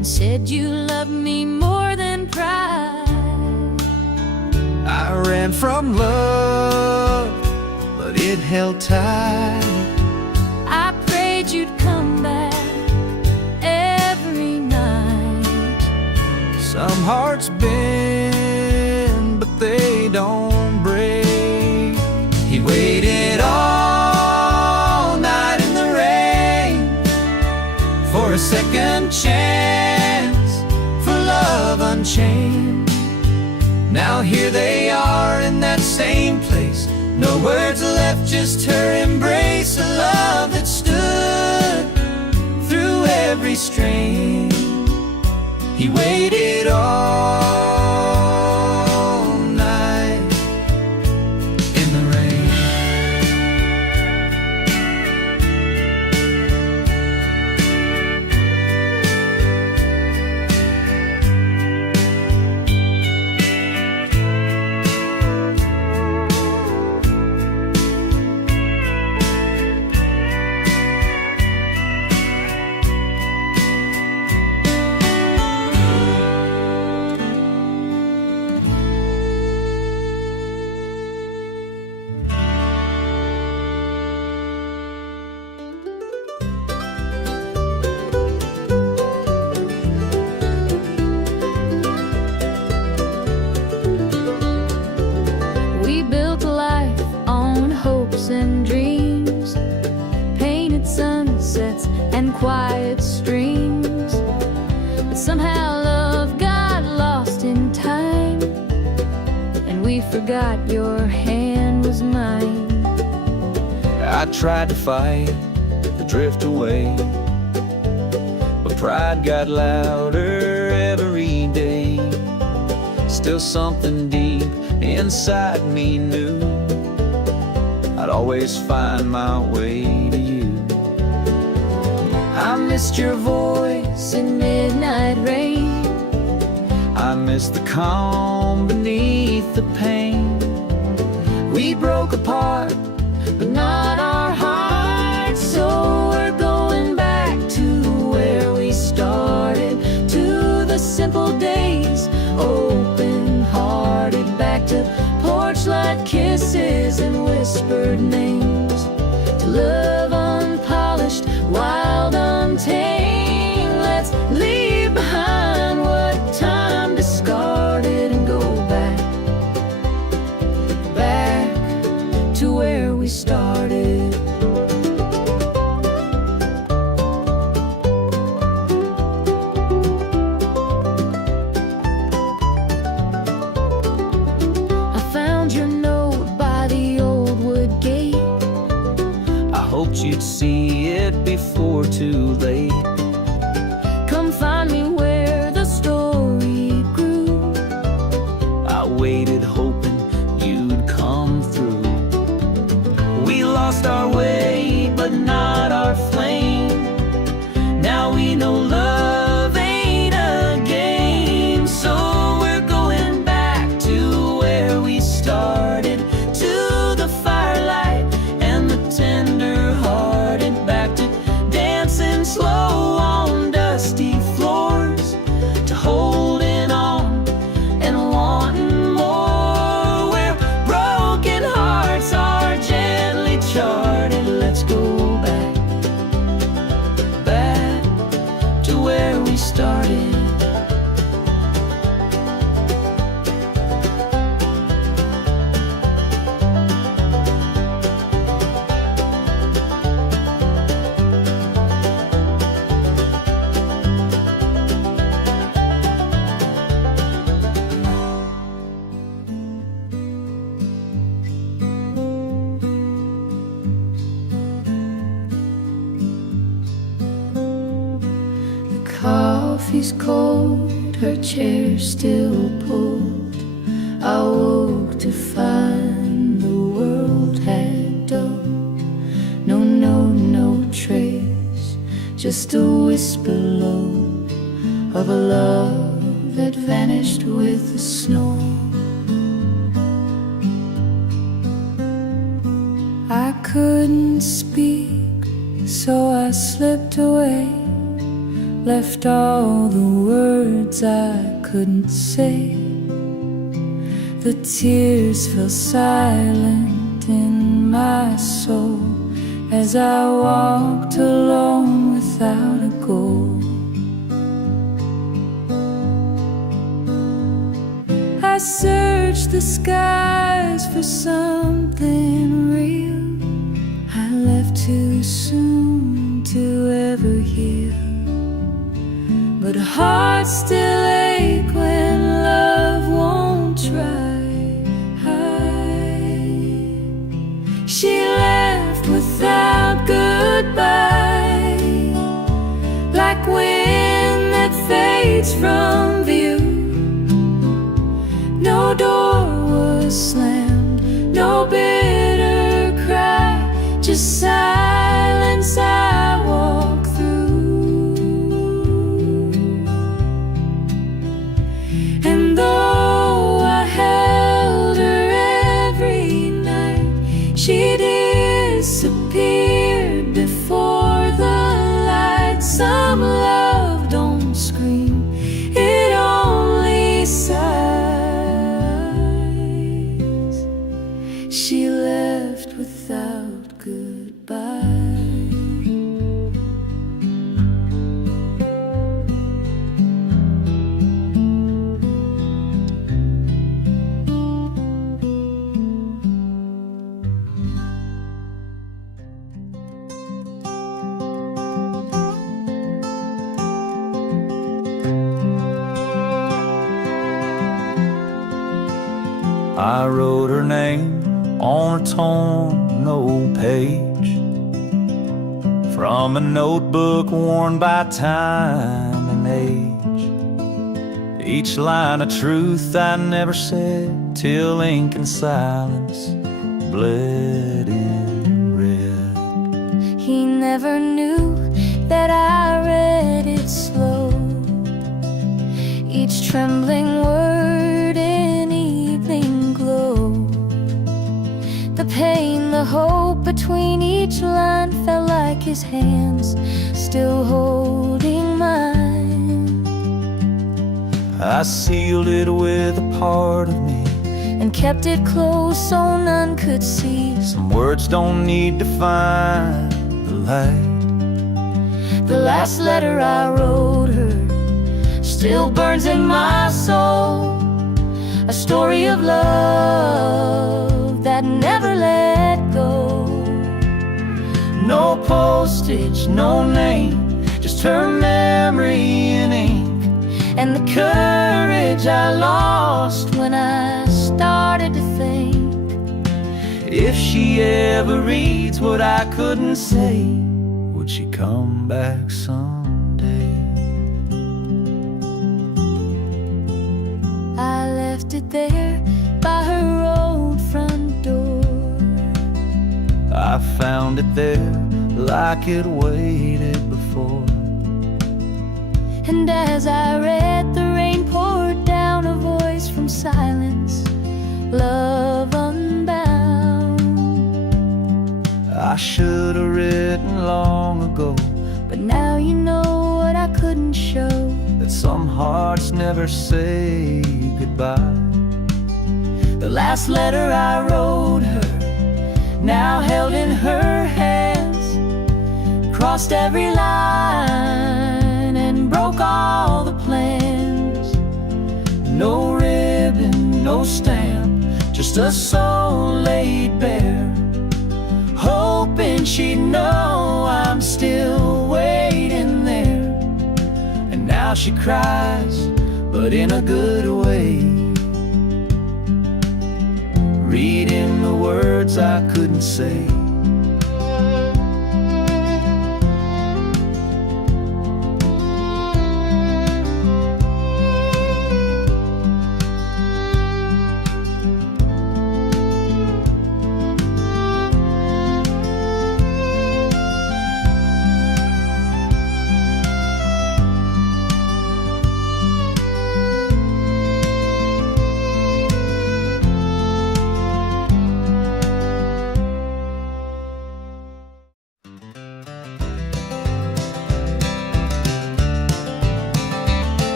said you loved me more than pride. I ran from love, but it held tight. I prayed you'd come back every night. Some hearts bend, but they don't break. He waited all night in the rain for a second chance, for love unchained. Now here they are in that same place. No words left, just her embrace. A love that stood through every strain. He waited all night in the rain. We built a life on hopes and dreams, painted sunsets and quiet streams. But somehow love got lost in time, and we forgot your hand was mine. I tried to fight the drift away, but pride got louder every day. Still something deep inside me knew I'd always find my way to you. I missed your voice in midnight rain. I missed the calm beneath the pain. We broke apart, but not our hearts. So we're going back to where we started, to the simple days, open-hearted, back to porch light kisses and whispered names, to love unpolished, wild, untamed. Let's leave behind what time discarded and go back, back to where we started. I found your note by the old wood gate. I hoped you'd see it before too late. Come find me where the story grew. I waited hoping you'd come through. We lost our way, but not our flame. Now we know love ain't a game. So we're going back to where we started, to the firelight and the tender-hearted, back to dancing slow on dusty floors, to holding on and wanting more, where broken hearts are gently charted. Let's go back, back to where we started. The coffee's cold, her chair still pulled. I woke to find the world had dulled. No trace, just a whisper low of a love that vanished with the snow. I couldn't speak, so I slipped away, left all the words I couldn't say. The tears fell silent in my soul as I walked alone without a goal. I searched the skies for something real. I left too soon to ever heal, but hearts still ache when love won't try. She left without goodbye, like wind that fades from view. No door was slammed, no bitter cry, just silence I walk through. And though I held her every night, she disappeared before the light. Some love don't scream, it only sighs. She left without goodbye. I wrote her name on a torn old page from a notebook worn by time and age. Each line of truth I never said till ink and silence bled in red. He never knew that I read it slow, each trembling word in evening glow. The pain, the hope between each line felt like his hands still holding mine. I sealed it with a part of me and kept it close so none could see. Some words don't need to find the light. The last letter I wrote her still burns in my soul, a story of love that never let go. No postage, no name, just her memory in ink, and the courage I lost when I started to think. If she ever reads what I couldn't say, would she come back someday? I left it there by her old front door. I found it there like it waited before. And as I read, the rain poured down, a voice from silence, love unbound. I should have written long ago, but now you know what I couldn't show, that some hearts never say goodbye. the last letter I wrote her, now held in her hands, crossed every line and broke all the plans. No ribbon, no stamp, just a soul laid bare, hoping she'd know I'm still waiting there. And now she cries, but in a good way, reading the words I couldn't say.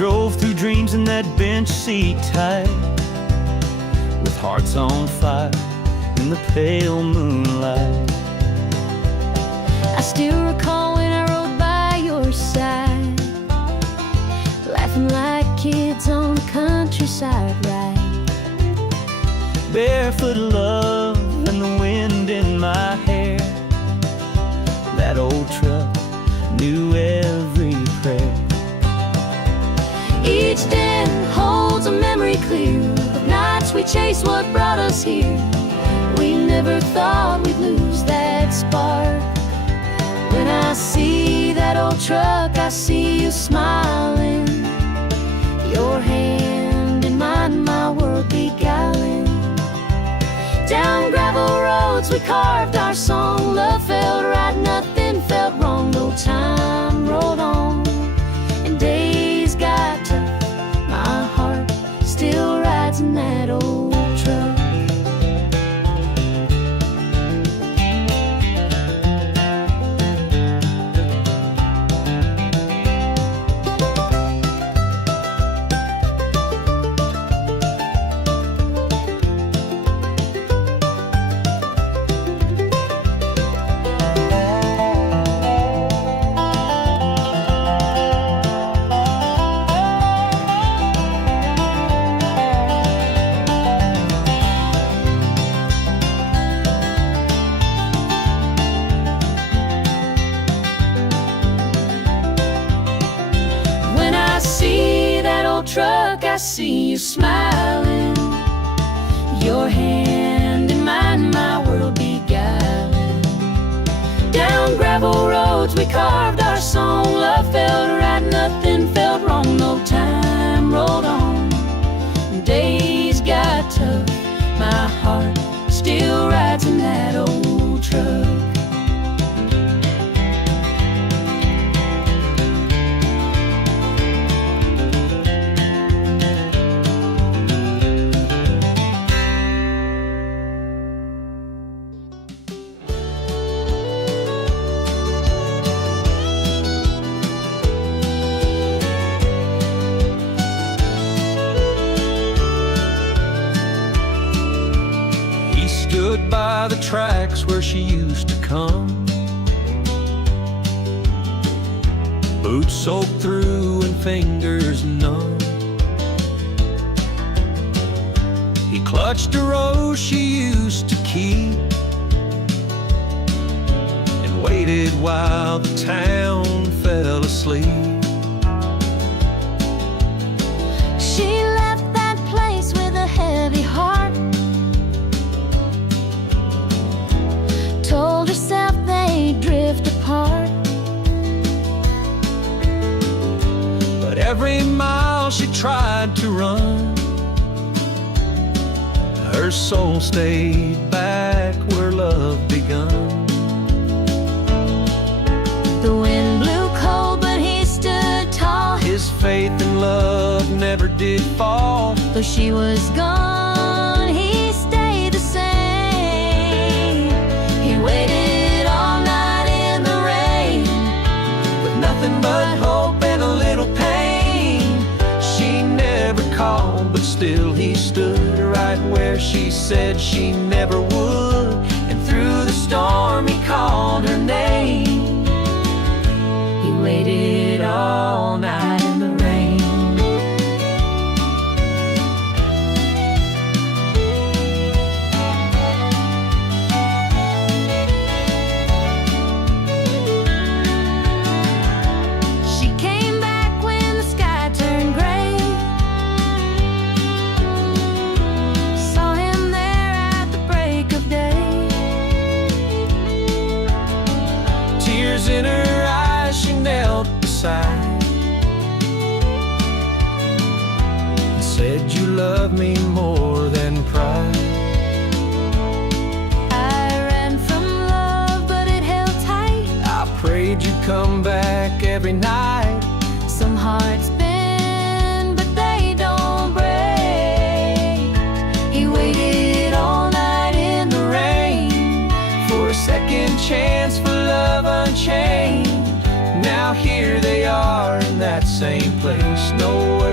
drove through dreams in that bench seat tight, with hearts on fire in the pale moonlight. I still recall when I rode by your side, laughing like kids on the countryside ride. Barefoot love and the wind in my hair, that old truck knew every prayer. Each den holds a memory clear of nights we chased what brought us here. We never thought we'd lose that spark. When I see that old truck, I see you smiling, your hand in mine, my world beguiling. Down gravel roads we carved our song. Love felt right, nothing felt wrong. No time rolled on and days got tough. My heart still rides in that old truck. Truck, I see you smiling, your hand in mine, my world beguiling. Down gravel roads we carved our song. Love felt right, nothing felt wrong. No time rolled on, days got tough. My heart still rides in that old truck. Stood by the tracks where she used to come, boots soaked through and fingers numb. He clutched a rose she used to keep and waited while the town fell asleep. She left that place with a heavy heart, told herself they'd drift apart. But every mile she tried to run, her soul stayed back where love begun. The wind blew cold, but he stood tall. His faith and love never did fall. Though she was gone, he stayed the same. He waited all night in the rain, With nothing but hope and a little pain. She never called, but still he stood right where she said she never would. And through the storm he called her name. he waited all night in the rain. She came back when the sky turned gray, saw him there at the break of day. Tears in her eyes, she knelt beside and said, "You love me more than pride." I ran from love, but it held tight. I prayed you'd come back every night. Some hearts bend, but they don't break. He waited all night in the rain For a second chance, for love unchained. Now here they are in that same place. No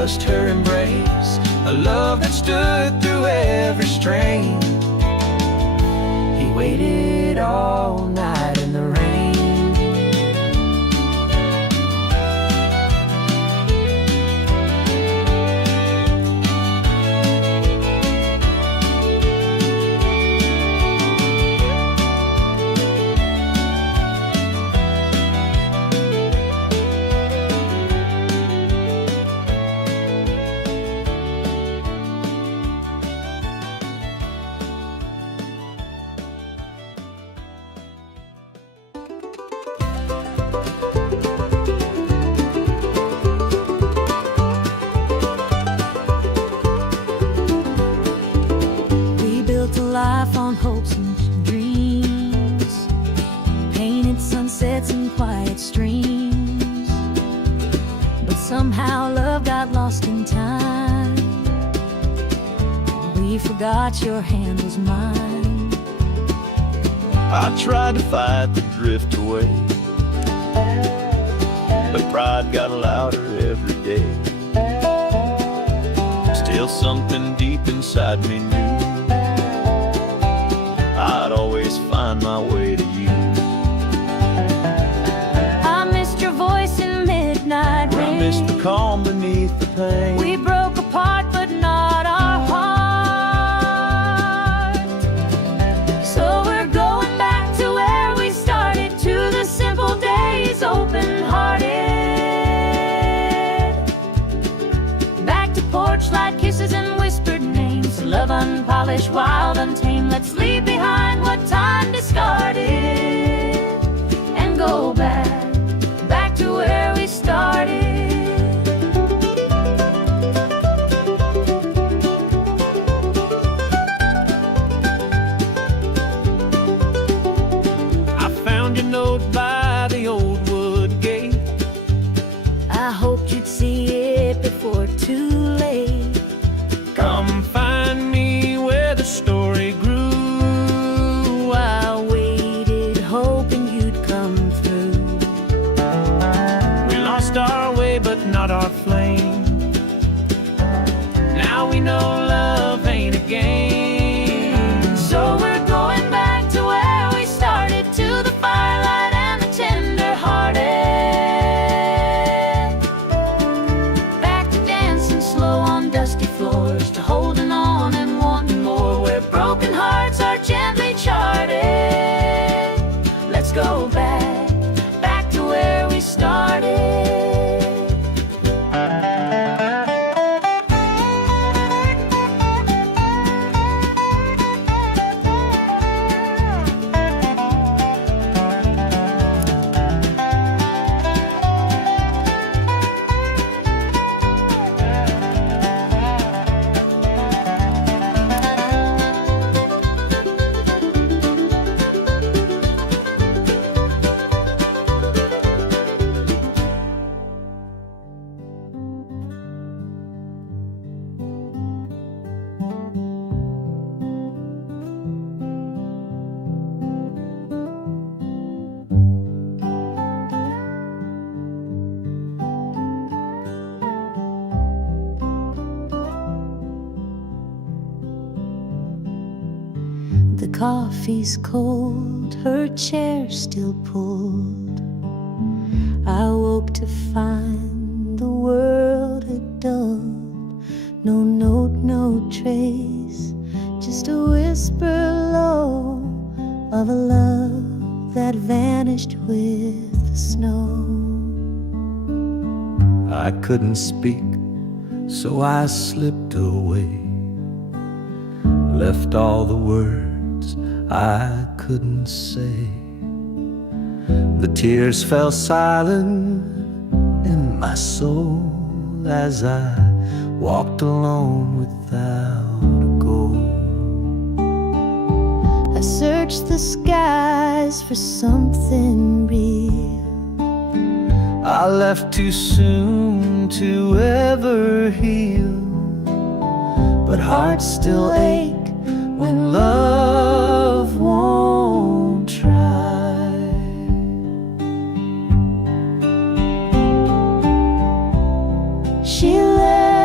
just her embrace, a love that stood through every strain. He waited all night in the rain. Life on hopes and dreams, painted sunsets and quiet streams, but somehow love got lost in time. We forgot your hand was mine. I tried to fight the drift away, but pride got louder every day. Still something deep inside me knew I'd always find my way to you. I missed your voice in midnight rain. I missed the calm beneath the pain. We broke apart, but not our heart. So we're going back to where we started, to the simple days, open-hearted. Back to porch light kisses and whispered names, love unpolished, wild, untamed. Let's leave behind what time discarded and go back to where we started. I found your note by the old wood gate. I hoped you'd see it before too late. Come find me where the story grew. I waited, hoping you'd come through. We lost our way, but not our flame. Now we know love ain't a game. So we're going back to where we started, to the firelight and the tender-hearted. Back to dancing slow on dusty floors, to holding on and wanting more, where broken hearts are gently charted. Let's go back to where we started. The coffee's cold, her chair still pulled. I woke to find the world had dulled. No note, no trace, just a whisper low of a love that vanished with the snow. I couldn't speak, so I slipped away, left all the words I couldn't say. The tears fell silent in my soul as I walked alone without a goal. I searched the skies for something real. I left too soon to ever heal, but hearts still ache when love won't try. She left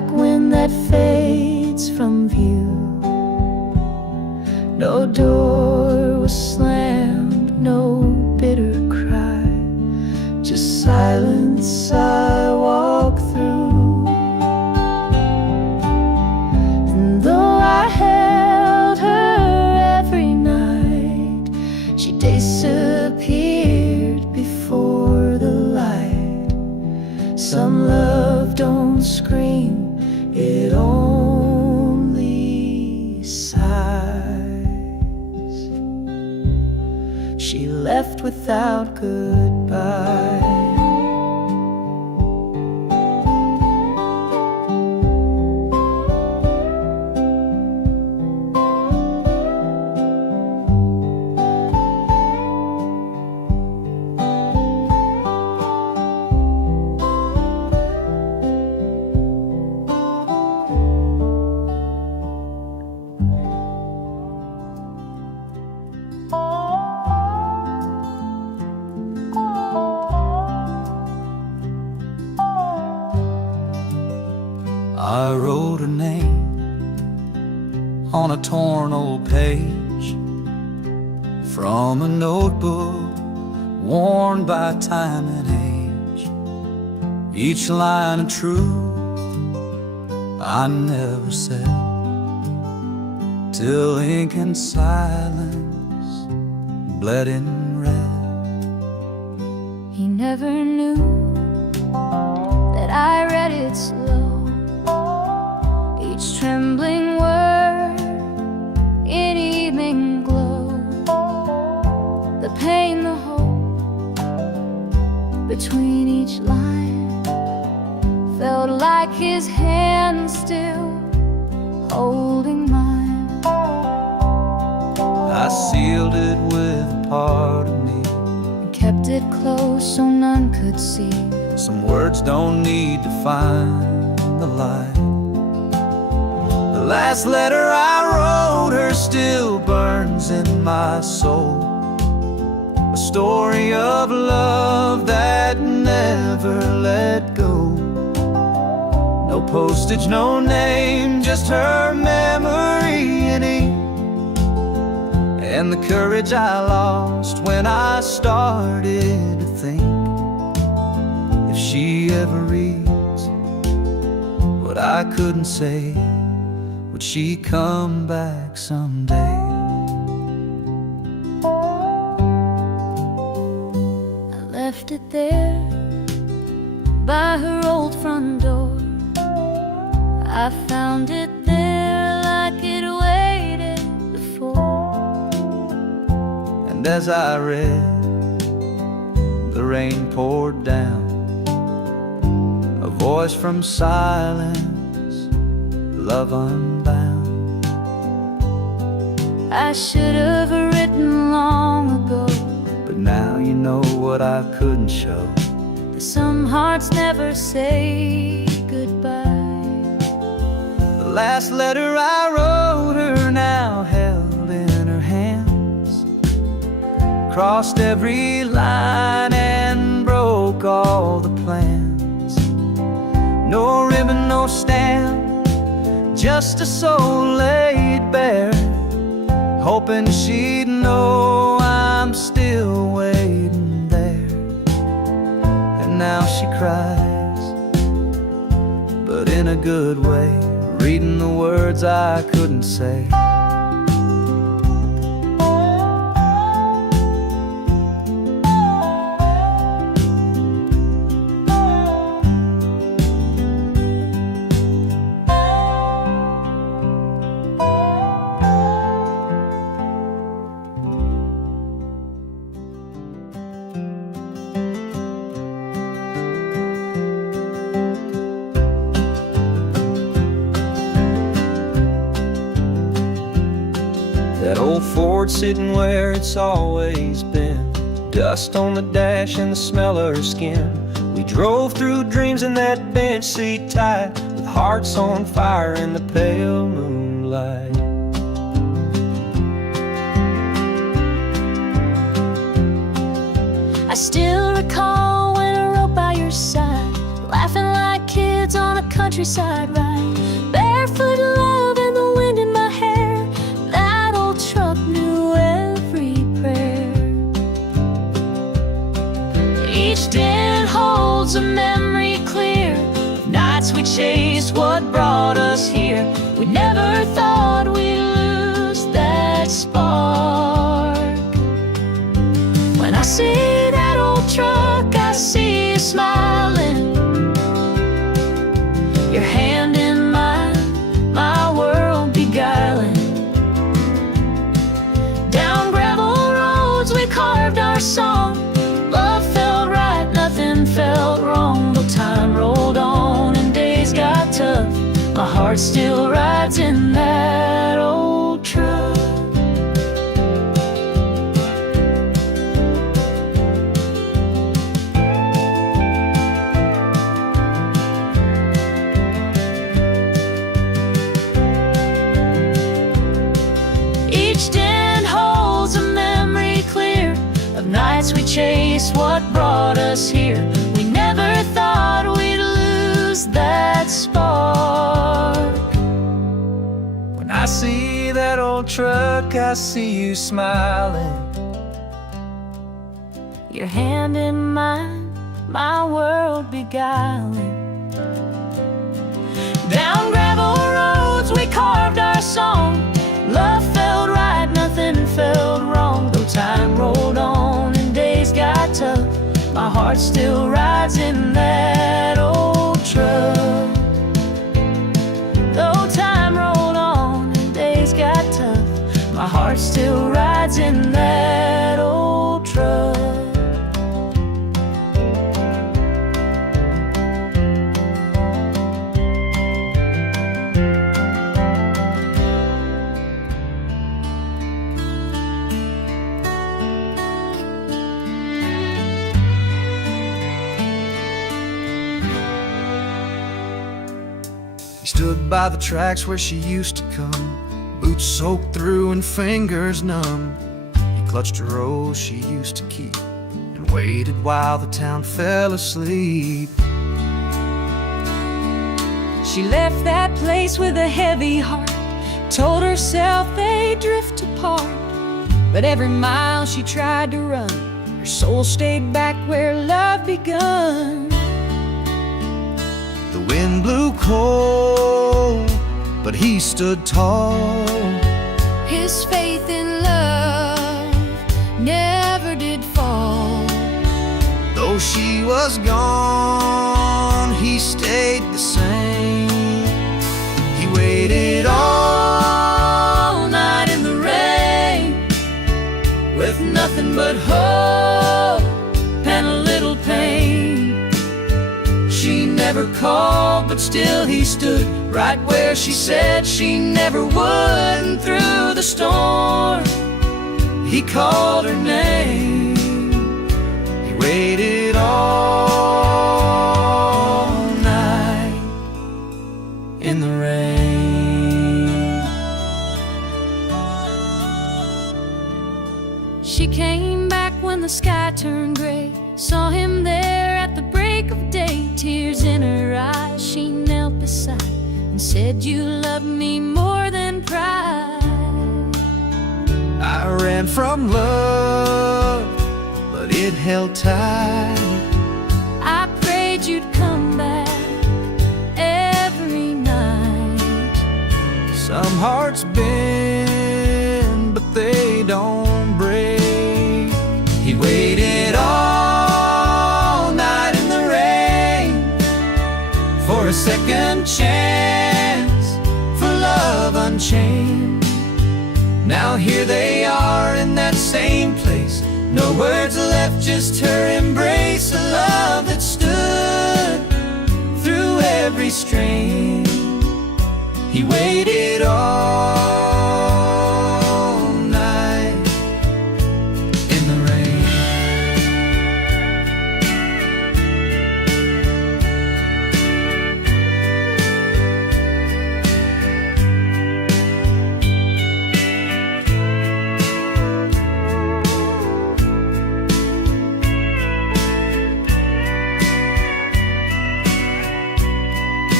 like wind that fades from view. No door was slammed, no bitter cry, just silence I walk through. And though I held her every night, she disappeared before the light. Some love don't scream, it only sighs. She left without goodbye. I wrote her name on a torn old page from a notebook worn by time and age. Each line of truth I never said, till ink and silence bled in red. He never knew that I read it slow, each trembling word in evening glow. The pain, the hope between each line felt like his hand still holding mine. I sealed it with a part of me, And kept it close so none could see. some words don't need to find the light. The last letter I wrote her still burns in my soul, a story of love that never let go. No postage, no name, just her memory in ink, and the courage I lost when I started to think, if she ever reads what I couldn't say, would she come back someday? I left it there by her old front door. I found it there like it waited before. And as I read, the rain poured down, a voice from silence, love unbound. I should have written long ago, But now you know what I couldn't show. that some hearts never say goodbye. The last letter I wrote her now held in her hands, crossed every line and broke all the plans. No ribbon, no stamp, just a soul laid bare, hoping she'd know I'm still waiting there. And now she cries, but in a good way, reading the words I couldn't say. That old Ford sitting where it's always been, dust on the dash and the smell of her skin. We drove through dreams in that bench seat tight, with hearts on fire in the pale moonlight. I still recall when I rode by your side, laughing like kids woods on a countryside ride, barefoot love and the wind in my hair. That old truck knew every prayer. Each den holds a memory clear of nights we chased what brought us here. We never thought we'd lose that spark. When I see that old truck, I see you smiling, your hand in mine, my world beguiling. Down gravel roads we carved our song. Love felt right, nothing felt wrong. Though time rolled on and days got tough, my heart still rides in that old truck. Each den holds a memory clear of nights we chased what brought us here. We never thought we'd lose that spark. When I see that old truck, I see you smiling, Your hand in mine, my world beguiling. Down gravel roads we carved our song. Love felt right, nothing felt wrong. Though time rolled on and days got tough, my heart still rides in that old truck. Though time rolled on and days got tough, my heart still rides in that old truck. He stood by the tracks where she used to come, boots soaked through and fingers numb. He clutched a rose she used to keep and waited while the town fell asleep. She left that place with a heavy heart, told herself they'd drift apart. But every mile she tried to run, her soul stayed back where love begun. The wind blew cold, but he stood tall. His faith in love never did fall. Though she was gone, he stayed the same. He waited all night in the rain, With nothing but hope and a little pain. she never called, but still he stood right where she said she never would. And through the storm, he called her name. He waited all night in the rain. She came back when the sky turned gray, saw him there at the break of day. Tears in her eyes, she knelt beside and said, "You love me more than pride." I ran from love, but it held tight. I prayed you'd come back every night. Some hearts bend, but they don't break. He waited all night in the rain for a second chance, for love unchained. Now here they are in that same place, no words left, just her embrace. A love that stood through every strain. He waited all night in the rain.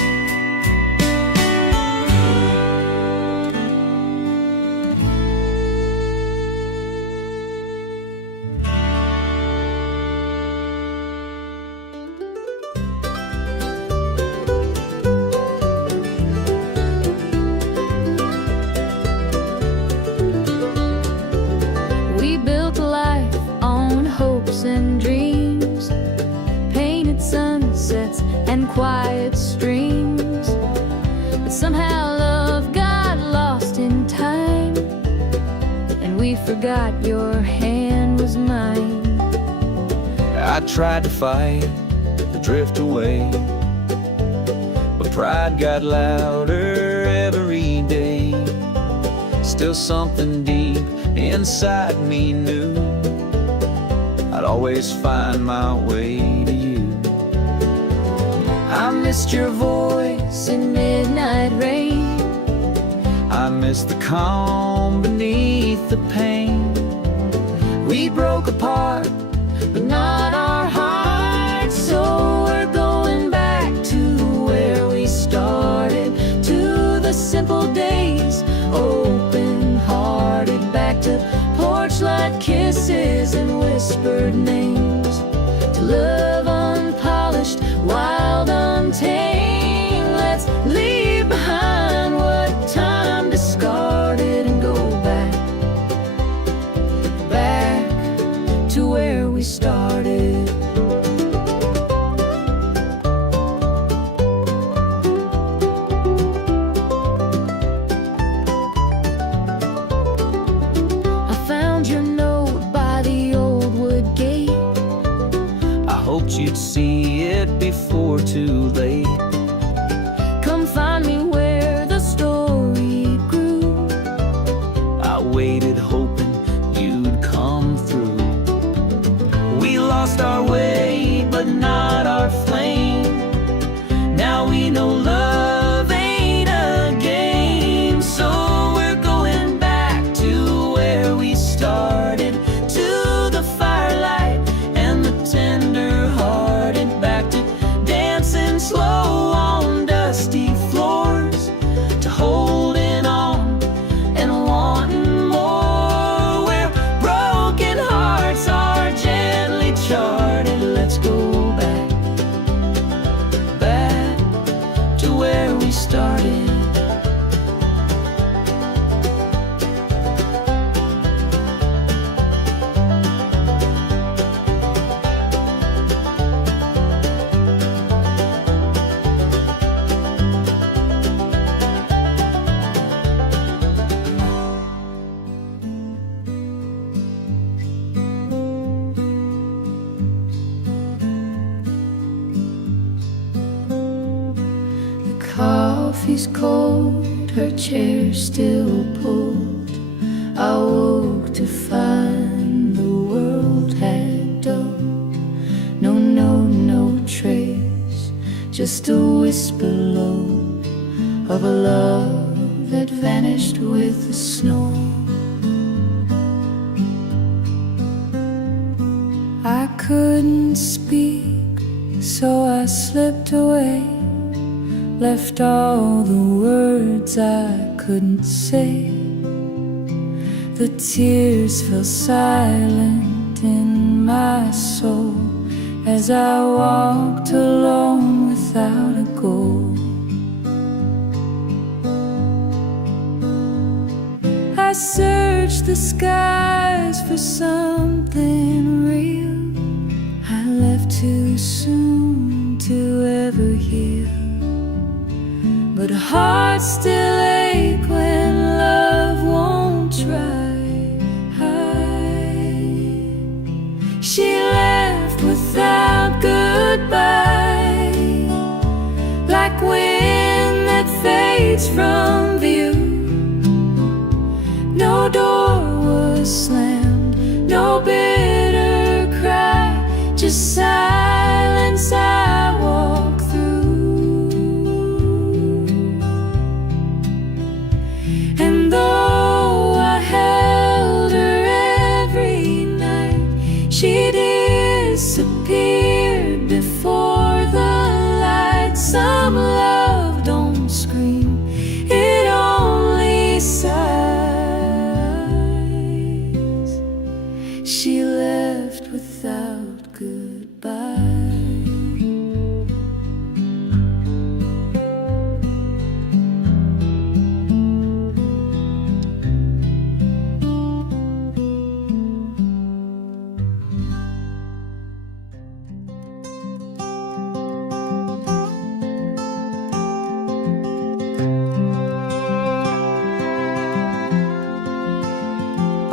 forgot your hand was mine. I tried to fight, to drift away, but pride got louder every day. Still something deep inside me knew I'd always find my way to you. I missed your voice in midnight rain. I miss the calm beneath the pain. We broke apart, but not our hearts. So we're going back to where we started, to the simple days, open-hearted, back to porch light kisses and whispered names, to love unpolished, wild, untamed. Let's leave behind what time discarded and go back to where we started. I found your note by the old wood gate. I hoped you'd see it before too late. Come find me where the story grew. I waited hoping you'd come through. We lost our way, but not our flame. Now we know love ain't a game. So we're going back to where we started, to the firelight and the tender-hearted, back to dancing slow on dusty floors, to holding on and wanting more, where broken hearts are gently charted. Let's go back to where we started. Coffee's cold, her chair still pulled. I woke to find the world had dulled. No note, no trace, just a whisper low of a love that vanished with the snow. I couldn't speak, so I slipped away, left all the words I couldn't say. The tears fell silent in my soul as I walked alone without a goal. I searched the skies for something real. I left too soon to ever heal, but hearts still ache when love won't try. She left without goodbye, like wind that fades from view. No door was slammed, no bitter cry, just silence I walk through. And though I held her every night, she disappeared before the light. Some love don't scream, it only sighs. She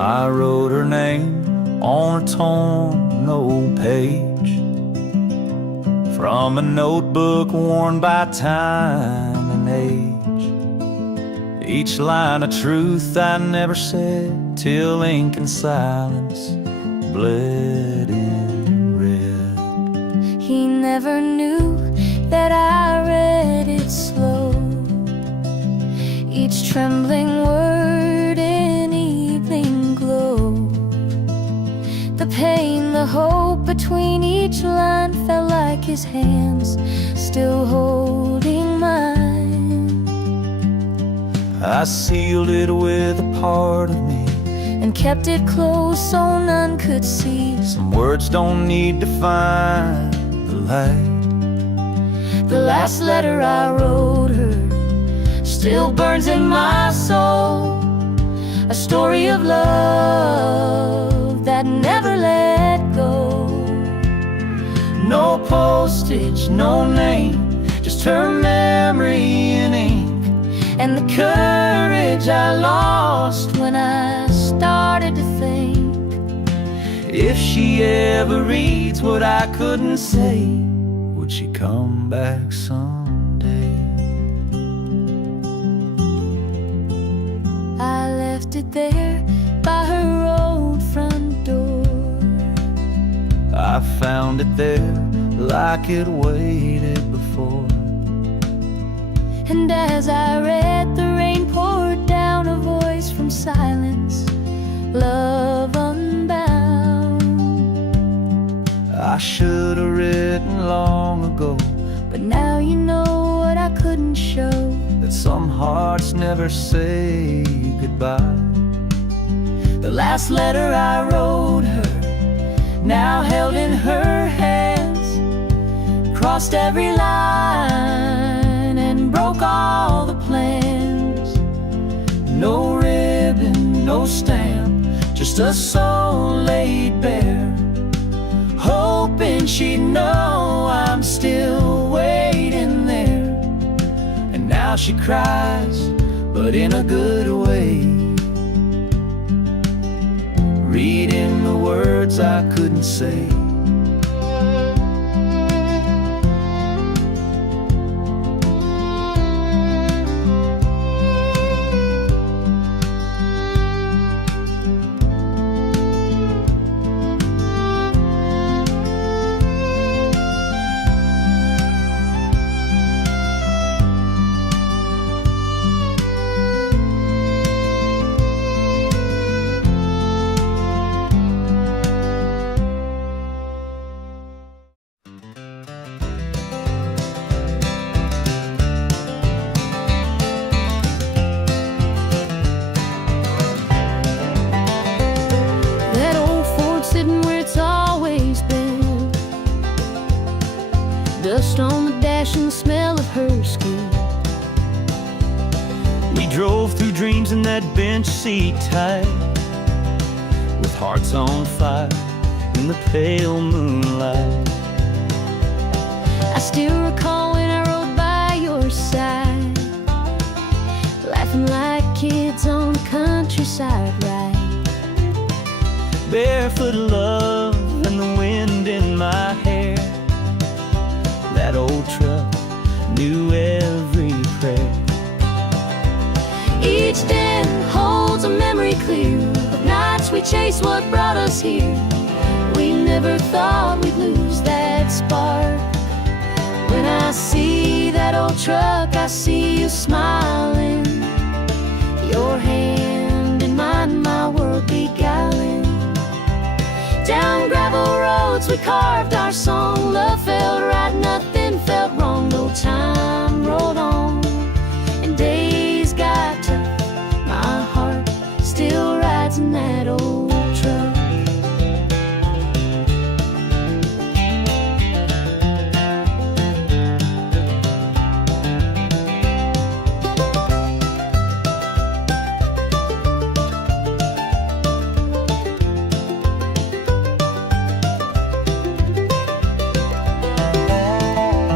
I wrote her name on a torn old page from a notebook worn by time and age. Each line of truth I never said till ink and silence bled in red. He never knew that I read it slow, each trembling word in evening glow. The pain, the hope between each line felt like his hands still holding mine. I sealed it with a part of me and kept it close so none could see. Some words don't need to find the light. The last letter I wrote her still burns in my soul, a story of love that never let go. No postage, no name, just her memory in ink, and the courage I lost when I started to think. if she ever reads what I couldn't say, would she come back someday? I left it there by her old front door. I found it there like it waited before. And as I read, the rain poured down, a voice from silence, love unbound. I should have written long ago, But now you know what I couldn't show, that some hearts never say goodbye. the last letter I wrote her, now held in her hands, crossed every line and broke all the plans. No ribbon, no stamp, just a soul laid bare, hoping she'd know I'm still waiting there. and now she cries, but in a good way, reading the words I couldn't say. That old Ford sitting where it's always been, dust on the dash and the smell of her skin. We drove through dreams in that bench seat tight, with hearts on fire in the pale moonlight. I still recall when I rode by your side, laughing like kids on a countryside ride. Barefoot love and the wind in my hair. That old truck knew every prayer. Each den holds a memory clear of nights we chased what brought us here. We never thought we'd lose that spark. When I see that old truck, I see you smiling, your hand in mine, my world beguiling. Down gravel roads we carved our song, love felt right, nothing felt wrong. No time rolled on and days got tough, my heart still rides in that old truck.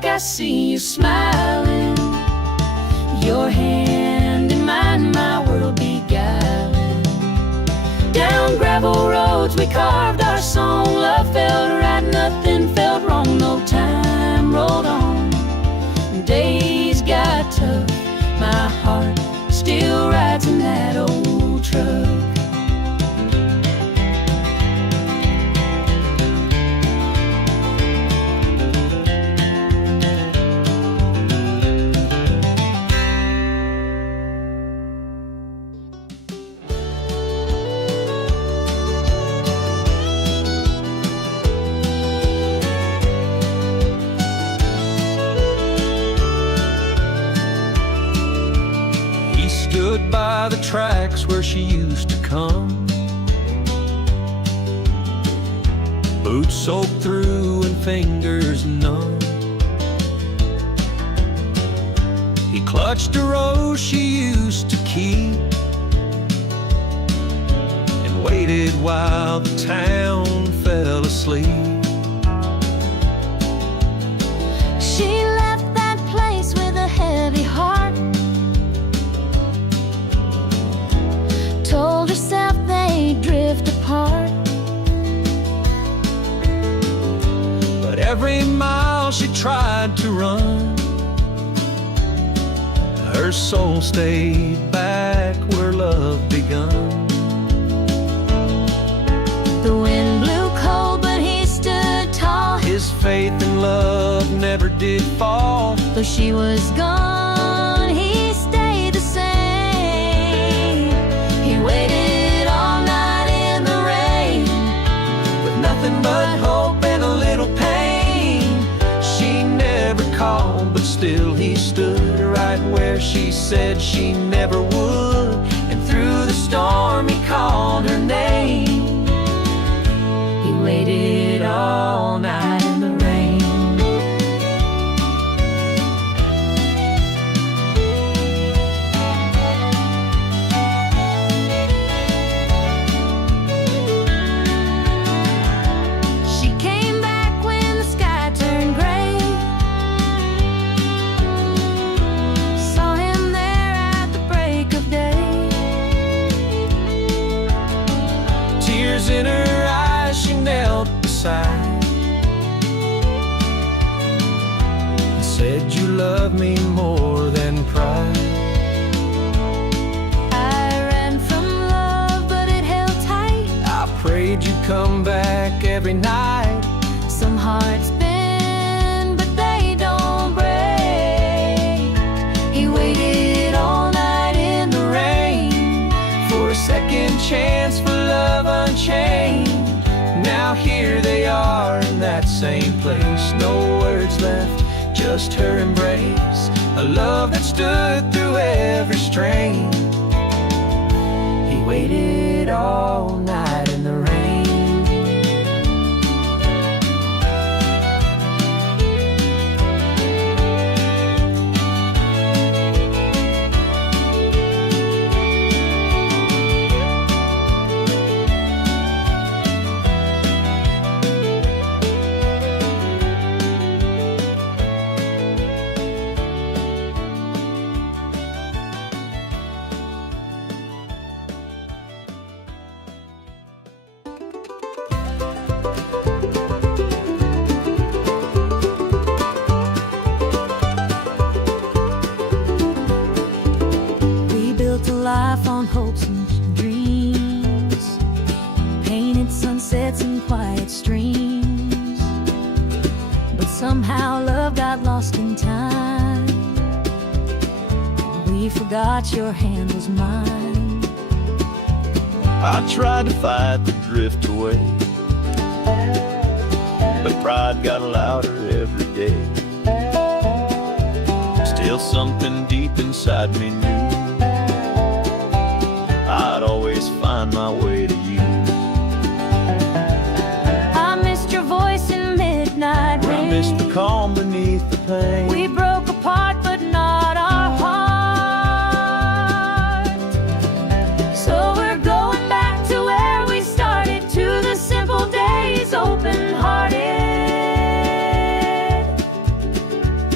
look, I see you smiling. Your hand in mine, my world beguiling. Down gravel roads we carved our song. Love felt right, nothing felt wrong. No time rolled on. Days got tough. My heart still rides in that old truck. Stood by the tracks where she used to come, boots soaked through and fingers numb. He clutched a rose she used to keep and waited while the town fell asleep. She left that place with a heavy heart. Told herself they'd drift apart. But every mile she tried to run, her soul stayed back where love begun. The wind blew cold, but he stood tall. His faith in love never did fall. Though she was gone, he stayed the same. He waited all night in the rain, With nothing but hope and a little pain. She never called, but still he stood right where she said she never would. and through the storm he called her name. He waited all night in the rain. She came back when the sky turned gray. Saw him there at the break of day. Tears in her eyes, she knelt beside and said, "You love me more than pride." I ran from love, but it held tight. I prayed you'd come back every night. Some hearts bend, but they don't break. He waited all night in the rain For a second chance for love unchained. Now here they are in that same place. No words left, just her embrace. A love that stood through every strain. He waited all night in the rain. We built a life on hopes and dreams, painted sunsets and quiet streams. But somehow love got lost in time. We forgot your hand was mine. I tried to fight the drift away, but pride got louder every day. Still something deep inside me knew I'd always find my way to you. I missed your voice in midnight rain. I missed the calm beneath the pain. We broke apart, but not our heart. So we're going back to where we started, to the simple days, open-hearted.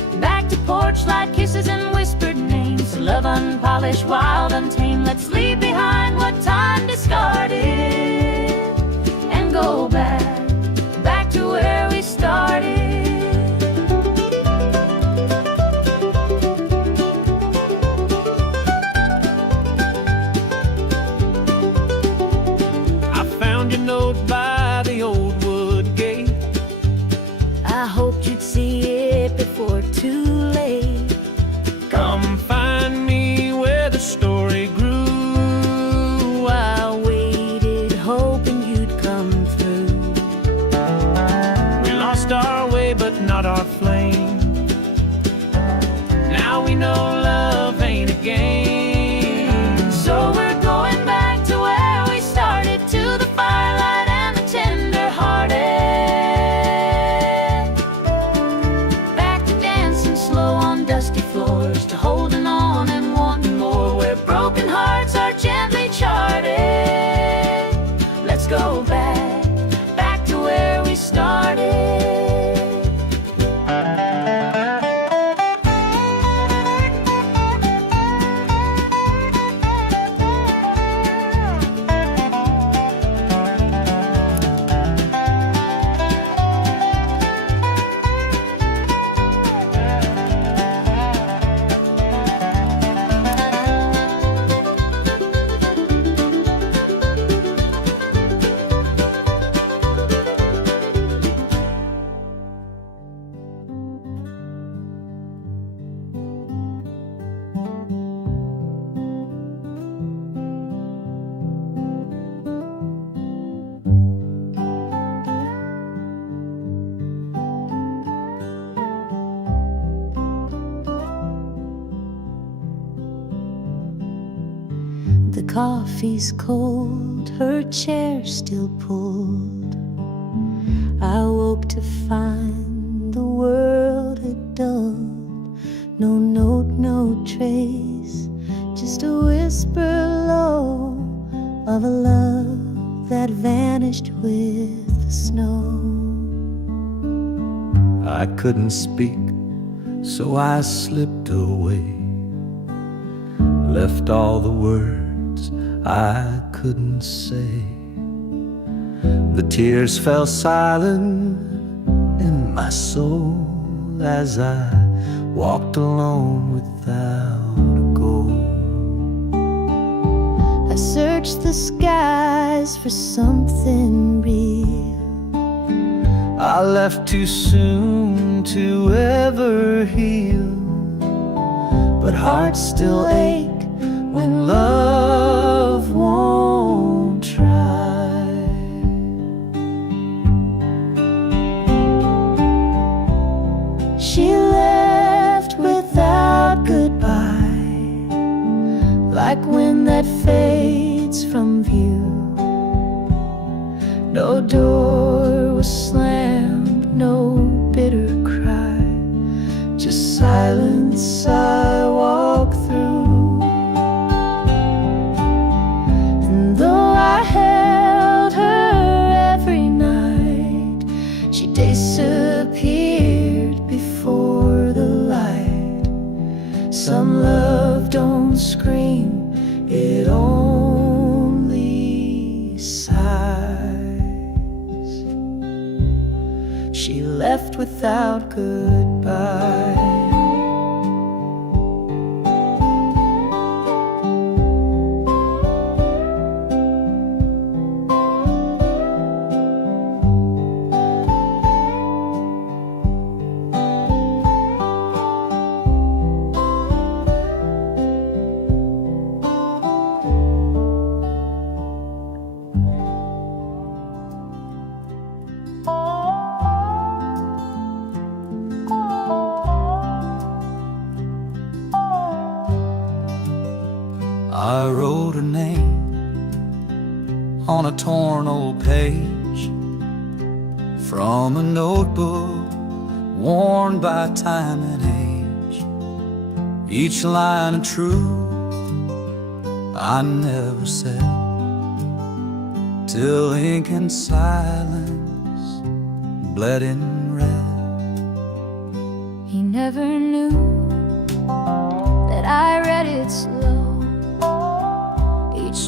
selfish, wild, untamed. Let's leave behind what time discarded and go back to where we started. I found your note by the old wood gate. I hoped you'd see it before too late. Come find me where the story grew. I waited, hoping you'd come through. We lost our way, but not our flame. Now we know love ain't a game. So we're going back to where we started, to the firelight and the tender-hearted. Back to dancing slow on dusty floors, to holding on and wanting more, where broken hearts are gently charted. Let's go back to where we started. The coffee's cold, her chair still pulled. I woke to find the world had dulled. No note, no trace, just a whisper low of a love that vanished with the snow. I couldn't speak, so I slipped away, left all the words I couldn't say. The tears fell silent in my soul as I walked alone without a goal. I searched the skies for something real. I left too soon to ever heal, but hearts still ache when love won't try. She left without goodbye, like wind that fades from view. No door was slammed, no bitter cry, just silence I walk through. And though I held her every night, she disappeared before the light. Some love don't scream, it only sighs. She left without goodbye. I wrote her name on a torn old page from a notebook worn by time and age. Each line a truth I never said, till ink and silence bled in red. He never knew that I read it slow,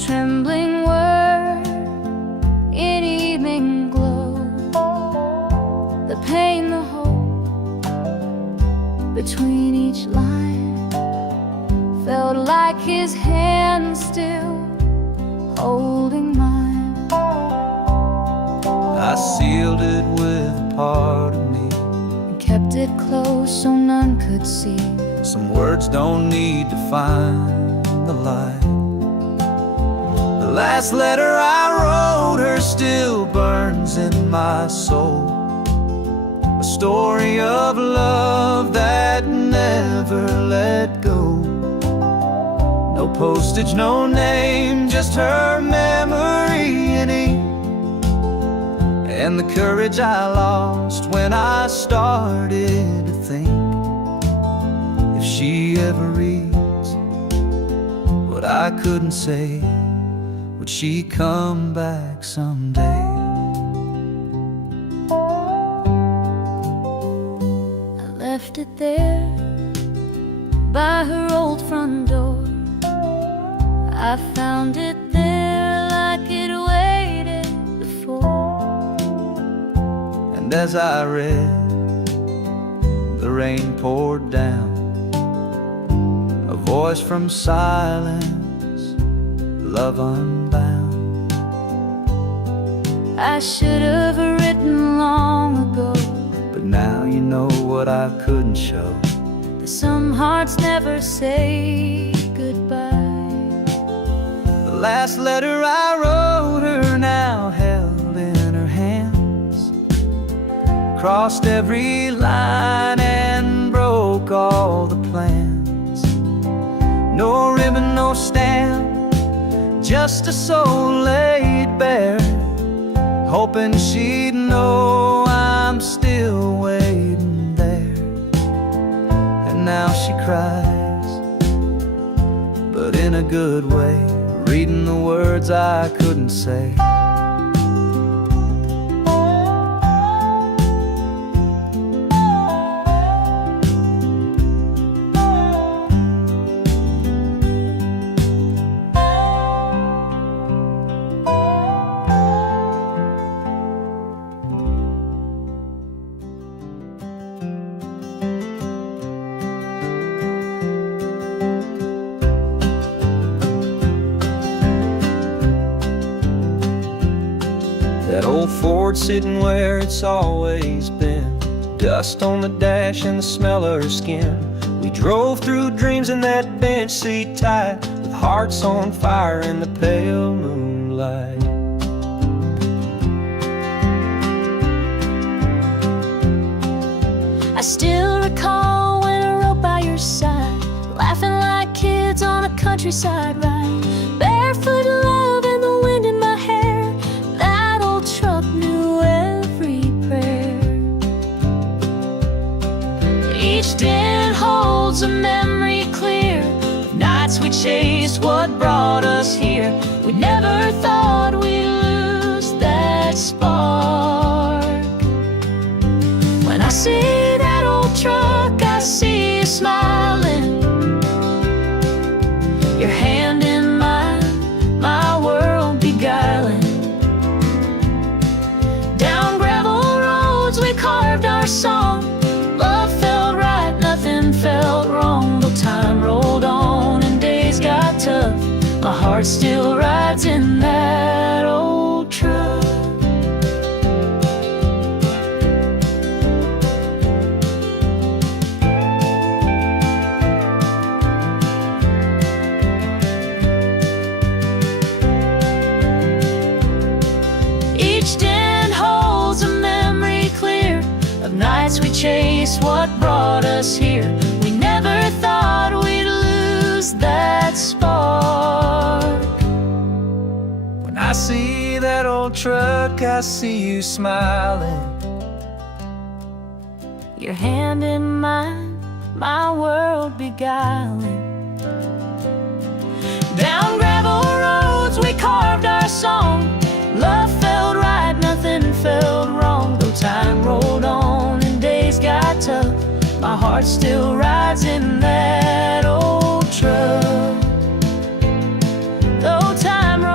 trembling word in evening glow. The pain, the hope between each line felt like his hand still holding mine. I sealed it with a part of me, And kept it close so none could see. some words don't need to find the light. The last letter I wrote her still burns in my soul, a story of love that never let go. No postage, no name, just her memory in ink, and the courage I lost when I started to think, if she ever reads what I couldn't say, would she come back someday? I left it there by her old front door. I found it there like it waited before. And as I read, the rain poured down, a voice from silence, love unbound. I should have written long ago, But now you know what I couldn't show. that some hearts never say goodbye. The last letter I wrote her now held in her hands, crossed every line and broke all the plans. No ribbon, no stamp, just a soul laid bare, hoping she'd know I'm still waiting there. And now she cries, but in a good way, reading the words I couldn't say. That old Ford sitting where it's always been, dust on the dash and the smell of her skin. We drove through dreams in that bench seat tight, with hearts on fire in the pale moonlight. I still recall when I rode by your side, laughing like kids on a countryside ride. Barefoot love and the wind in my hair, that old truck knew every prayer. Each dent holds a memory clear of nights we chased what brought us here. We never thought we'd lose that spark. When I see that old truck, I see you smiling, your hand in mine, my world beguiling. Down gravel roads we carved our song, love felt right, nothing felt wrong. Though time rolled on and days got tough, my heart still rides in that old truck. Nights we chased what brought us here. We never thought we'd lose that spark. When I see that old truck, I see you smiling, your hand in mine, my world beguiling. Down gravel roads we carved our song, love felt right, nothing felt wrong. Though time rolled on and days got tough, my heart still rides in that old truck. Though time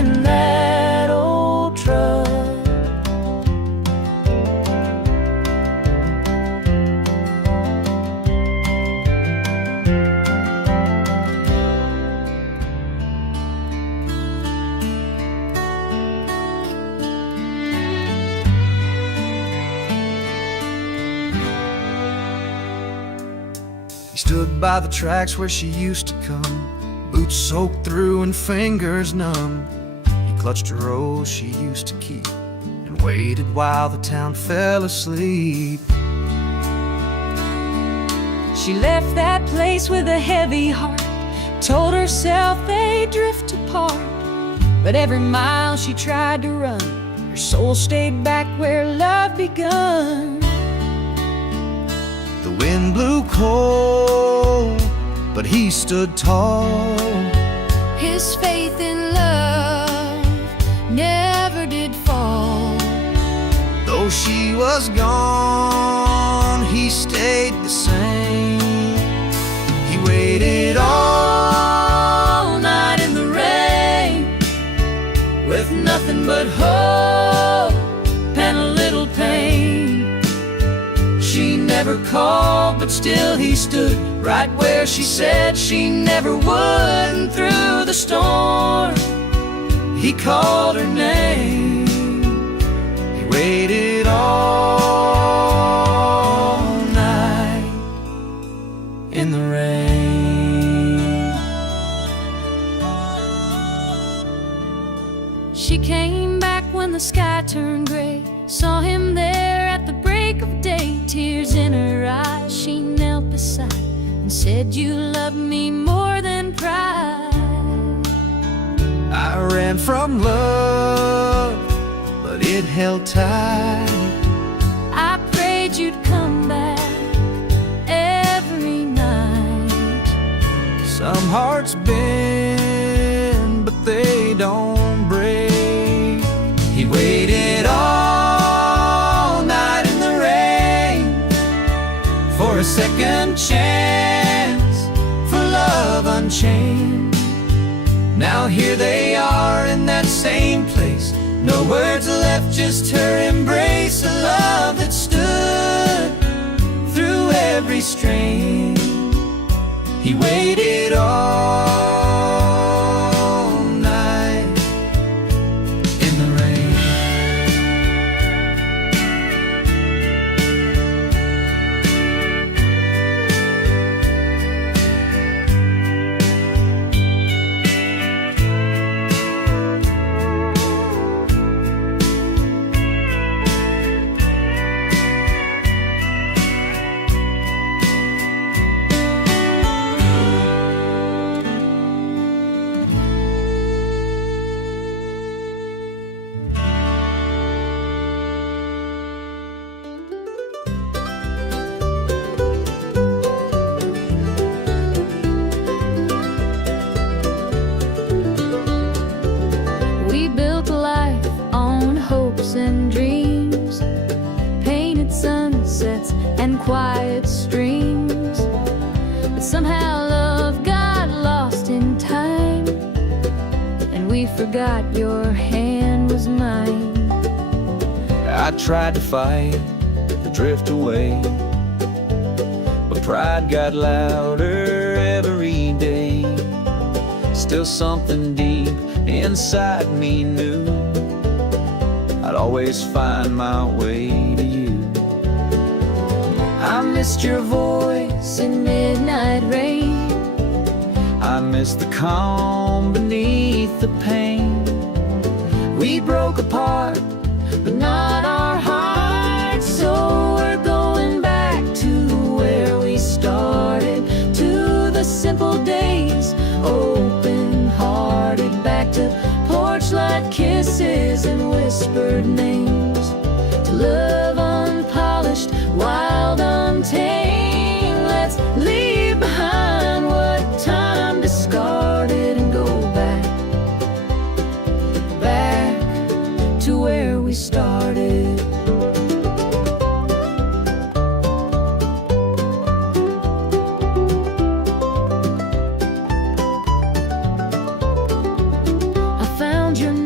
in that old truck. He stood by the tracks where she used to come, boots soaked through and fingers numb. He clutched a rose she used to keep and waited while the town fell asleep. She left that place with a heavy heart, told herself they'd drift apart. But every mile she tried to run, her soul stayed back where love begun. The wind blew cold, but he stood tall. His faith in love never did fall. Though she was gone, he stayed the same. He waited all night in the rain, With nothing but hope and a little pain. She never called, but still he stood right where she said she never would. And through the storm, he called her name. He waited all night In the rain, She came back when the sky turned gray, saw him there at the break of day. Tears in her eyes, she knelt beside and said, "You love me more than pride." I ran from love, but it held tight. I prayed you'd come back every night. Some hearts bend, but they don't break. he waited all night in the rain for a second chance, for love unchained. Now here they are in that same place, no words left, just her embrace. A love that stood through every strain. He waited all night in the rain. We built a life on hopes and dreams, painted sunsets and quiet streams. But somehow love got lost in time, and we forgot your hand was mine. I tried to fight, to drift away, but pride got louder every day. Still something deep inside me knew I'd always find my way to you. I missed your voice in midnight rain. I miss the calm beneath the pain. We broke apart, but not our hearts. So we're going back to where we started, to the simple days, open-hearted, back to porch-light kisses and whispered names, to love unpolished, wild, untamed. Let's leave behind what time discarded and go back, back to where we started. I found your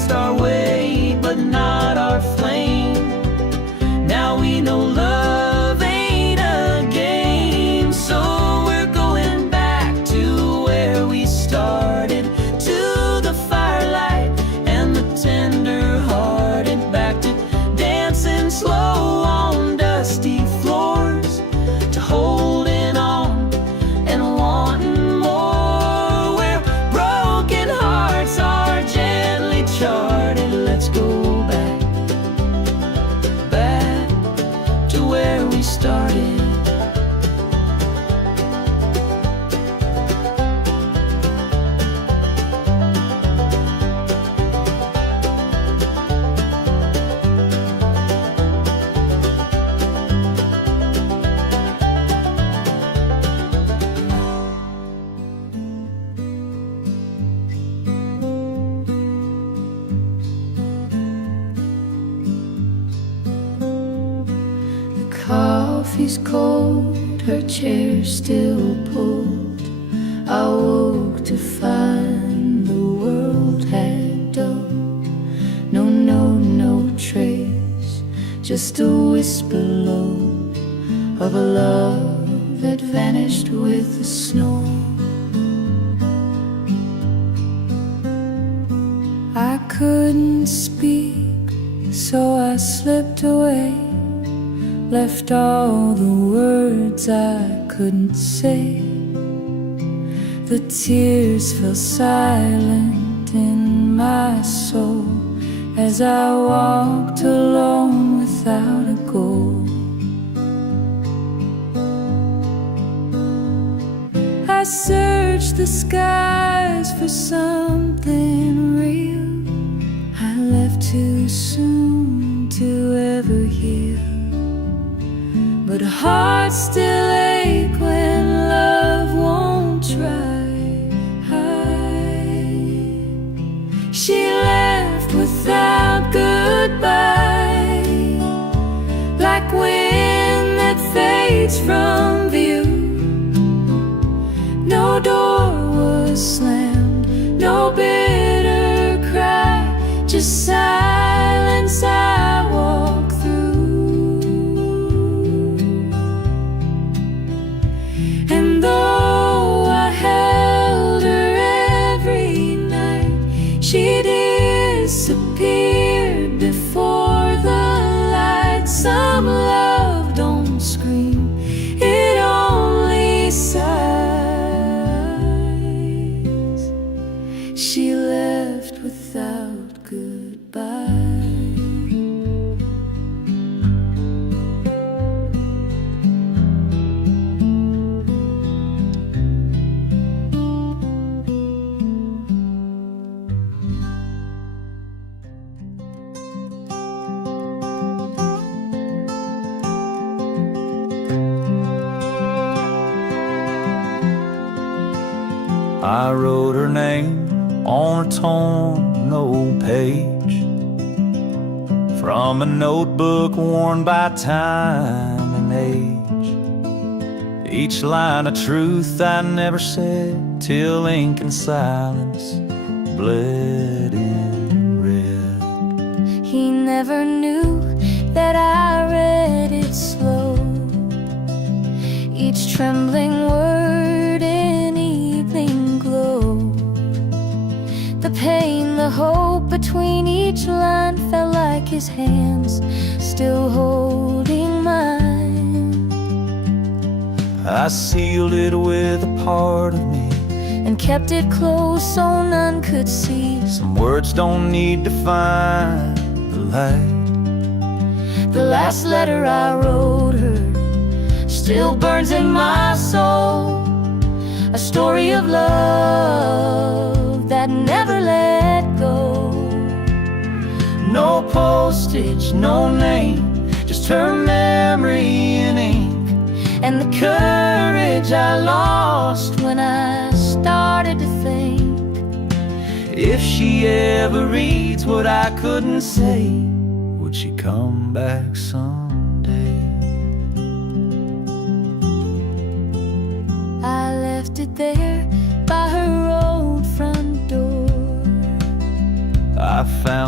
lost our way, but not our flame. Now we know love ain't a game, so we're going back to where we started, to the firelight and the tender-hearted, back to dancing slow on dusty floors, to holding on and wanting more, where broken hearts are gently charted. Let's go back, back to where we started. Coffee's cold, her chair still pulled. I woke to find the world had dulled. No note, no trace, just a whisper low of a love that vanished with the snow. I couldn't speak, so I slipped away, left all the words I couldn't say. The tears fell silent in my soul as I walked alone without a goal. I searched the skies for something real. I left too soon to ever heal, but hearts still ache when love won't try. She left without goodbye, like wind that fades from view. No door was slammed, no bitter cry, just silence I walk through. And though I held her every night, she disappeared before the light. Some love don't scream, it only sighs. She left without goodbye. I wrote her name on a torn old page from a notebook worn by time and age. Each line of truth I never said, till ink and silence bled in red. He never knew that I read it slow, each trembling word in evening glow. The pain, the hope between each line felt like his hands still holding mine. I sealed it with a part of me and kept it close so none could see. Some words don't need to find the light. The last letter I wrote her still burns in my soul, a story of love that never let go. No postage, no name, just her memory in ink, And the courage I lost when I started to think, if she ever reads what I couldn't say, would she come back someday? I left it there by her old front door. I found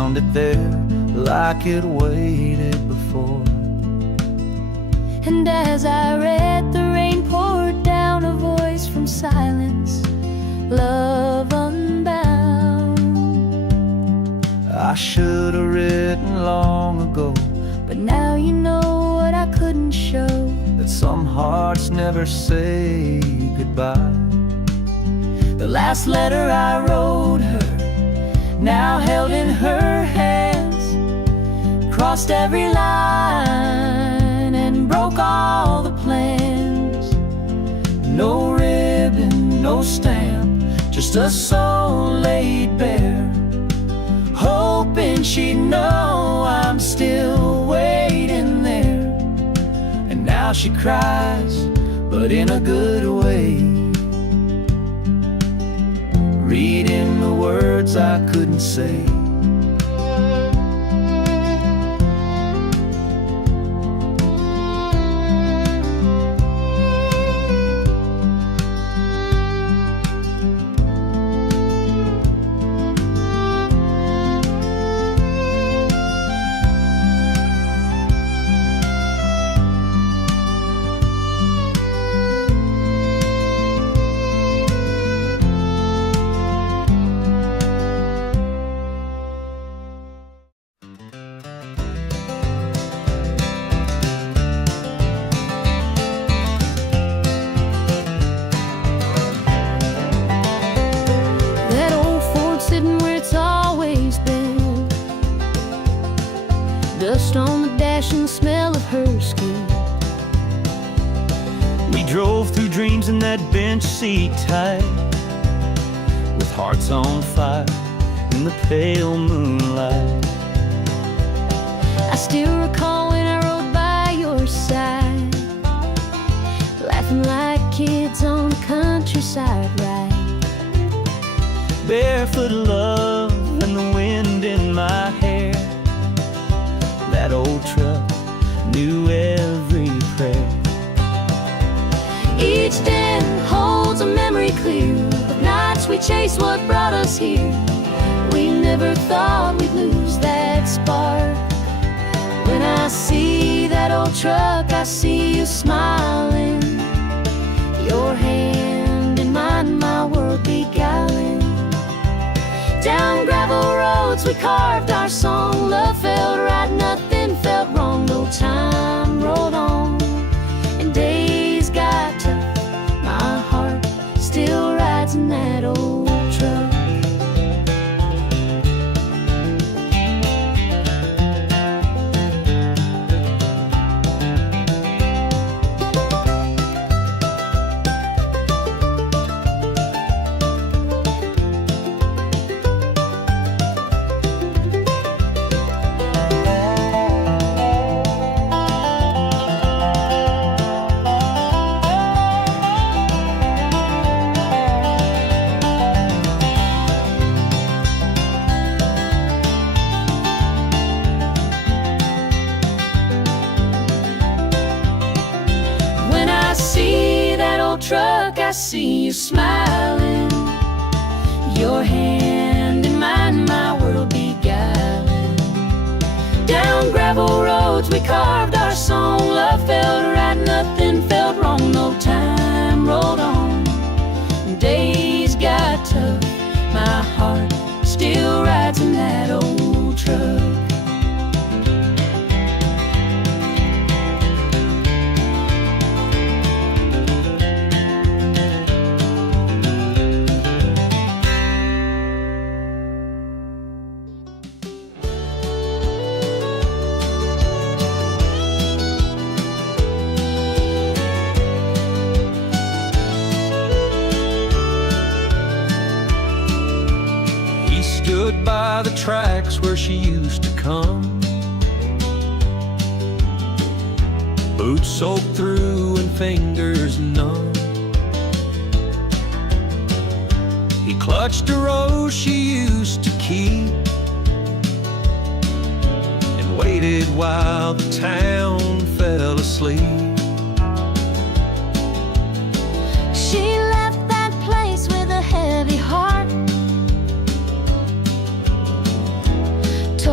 found it there like it waited before. And as I read, the rain poured down, a voice from silence, love unbound. I should have written long ago, but now you know what I couldn't show, that some hearts never say goodbye. the last letter I wrote her, now held in her hands, crossed every line and broke all the plans. No ribbon, no stamp, just a soul laid bare, hoping she'd know I'm still waiting there. And now she cries, but in a good way, reading the words I couldn't say. Dust on the dash and the smell of her skin. We drove through dreams in that bench seat tight, with hearts on fire in the pale moonlight. I still recall when I rode by your side, laughing like kids on the countryside ride. Barefoot love and the wind in my hair. That old truck knew every prayer. Each den holds a memory clear of nights we chased what brought us here. We never thought we'd lose that spark. When I see that old truck, I see you smiling, your hand in mine, my world beguiling. Down gravel roads we carved our song, love felt right, nothing felt wrong. No time rolled on and days got tough, my heart still rides in that old truck. Truck, I see you smiling, your hand in mine, my world beguiling. Down gravel roads we carved our song, love felt right, nothing felt wrong. No time rolled on, days got tough, my heart still rides in that old truck. Stood by the tracks where she used to come, boots soaked through and fingers numb. He clutched a rose she used to keep and waited while the town fell asleep. She left that place with a heavy heart,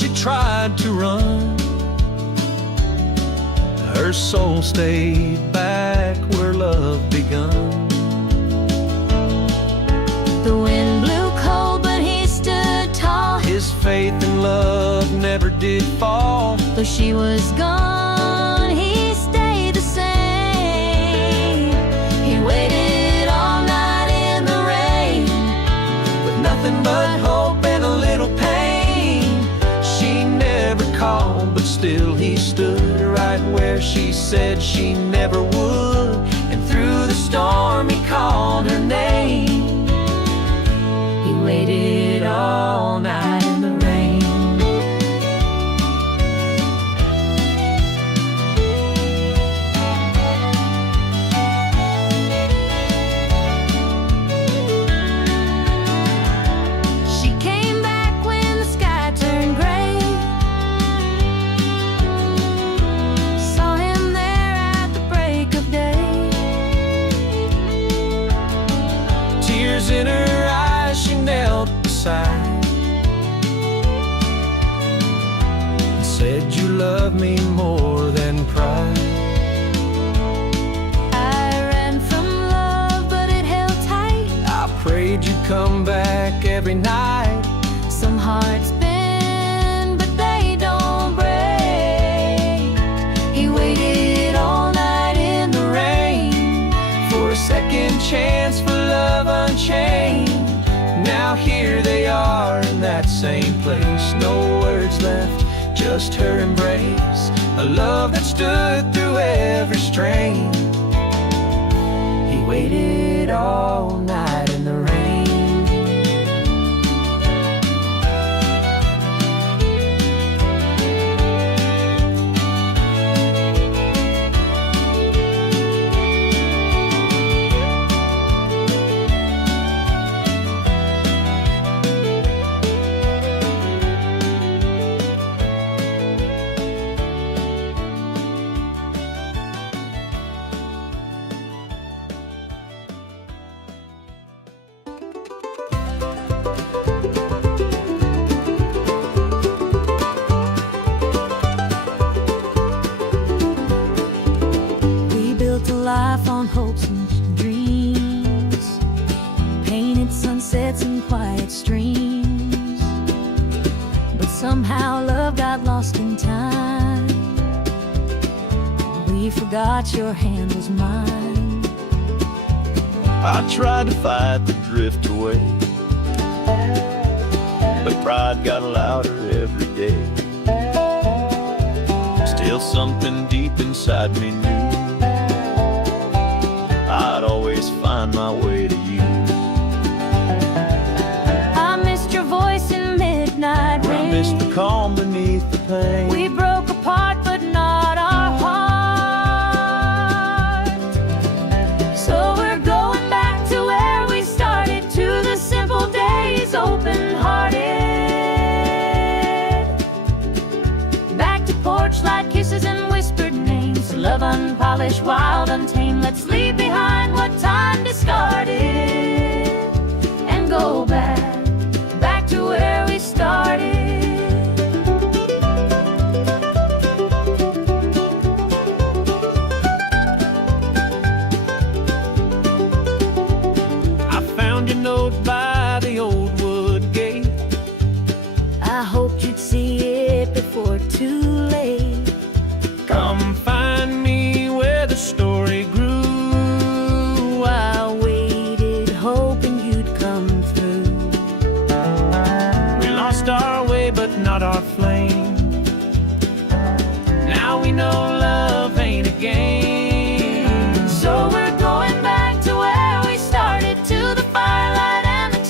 she tried to run, her soul stayed back where love begun. The wind blew cold, but he stood tall. His faith and love never did fall. Though she was gone, he stayed the same. He waited all night in the rain, With nothing but hope and a little pain. She never called, but still he stood right where she said she never would. And through the storm he called her name. he waited all night in the rain. She came back when the sky turned gray. Saw him there at the break of day. Tears in her eyes, she knelt beside and said, "You love me more than pride." I ran from love, but it held tight. I prayed you'd come back every night. Some hearts bend, but they don't break. He waited all night in the rain For a second chance for love unchained. Now here they are in that same place. No words left, just her embrace. A love that stood through every strain. He waited all night in the rain. We built a life on hopes and dreams, painted sunsets and quiet streams. But somehow love got lost in time. We forgot your hand was mine. I tried to fight the drift away, but pride got louder every day. Still something deep inside me knew I'd always find my way to you. I missed your voice in midnight rain. I missed the calm beneath the pain. We broke apart, but not our heart. So we're going back to where we started, to the simple days, open-hearted. Back to porch light kisses and whispered names. Love unpolished, wild, untamed. Let's leave behind what time discarded and go back to where we started. I found your note by the old wood gate. I hoped you'd see it before too late. Come find me where the story grew. I waited, hoping you'd come through. We lost our way, but not our flame. Now we know love ain't a game. So we're going back to where we started, to the firelight and the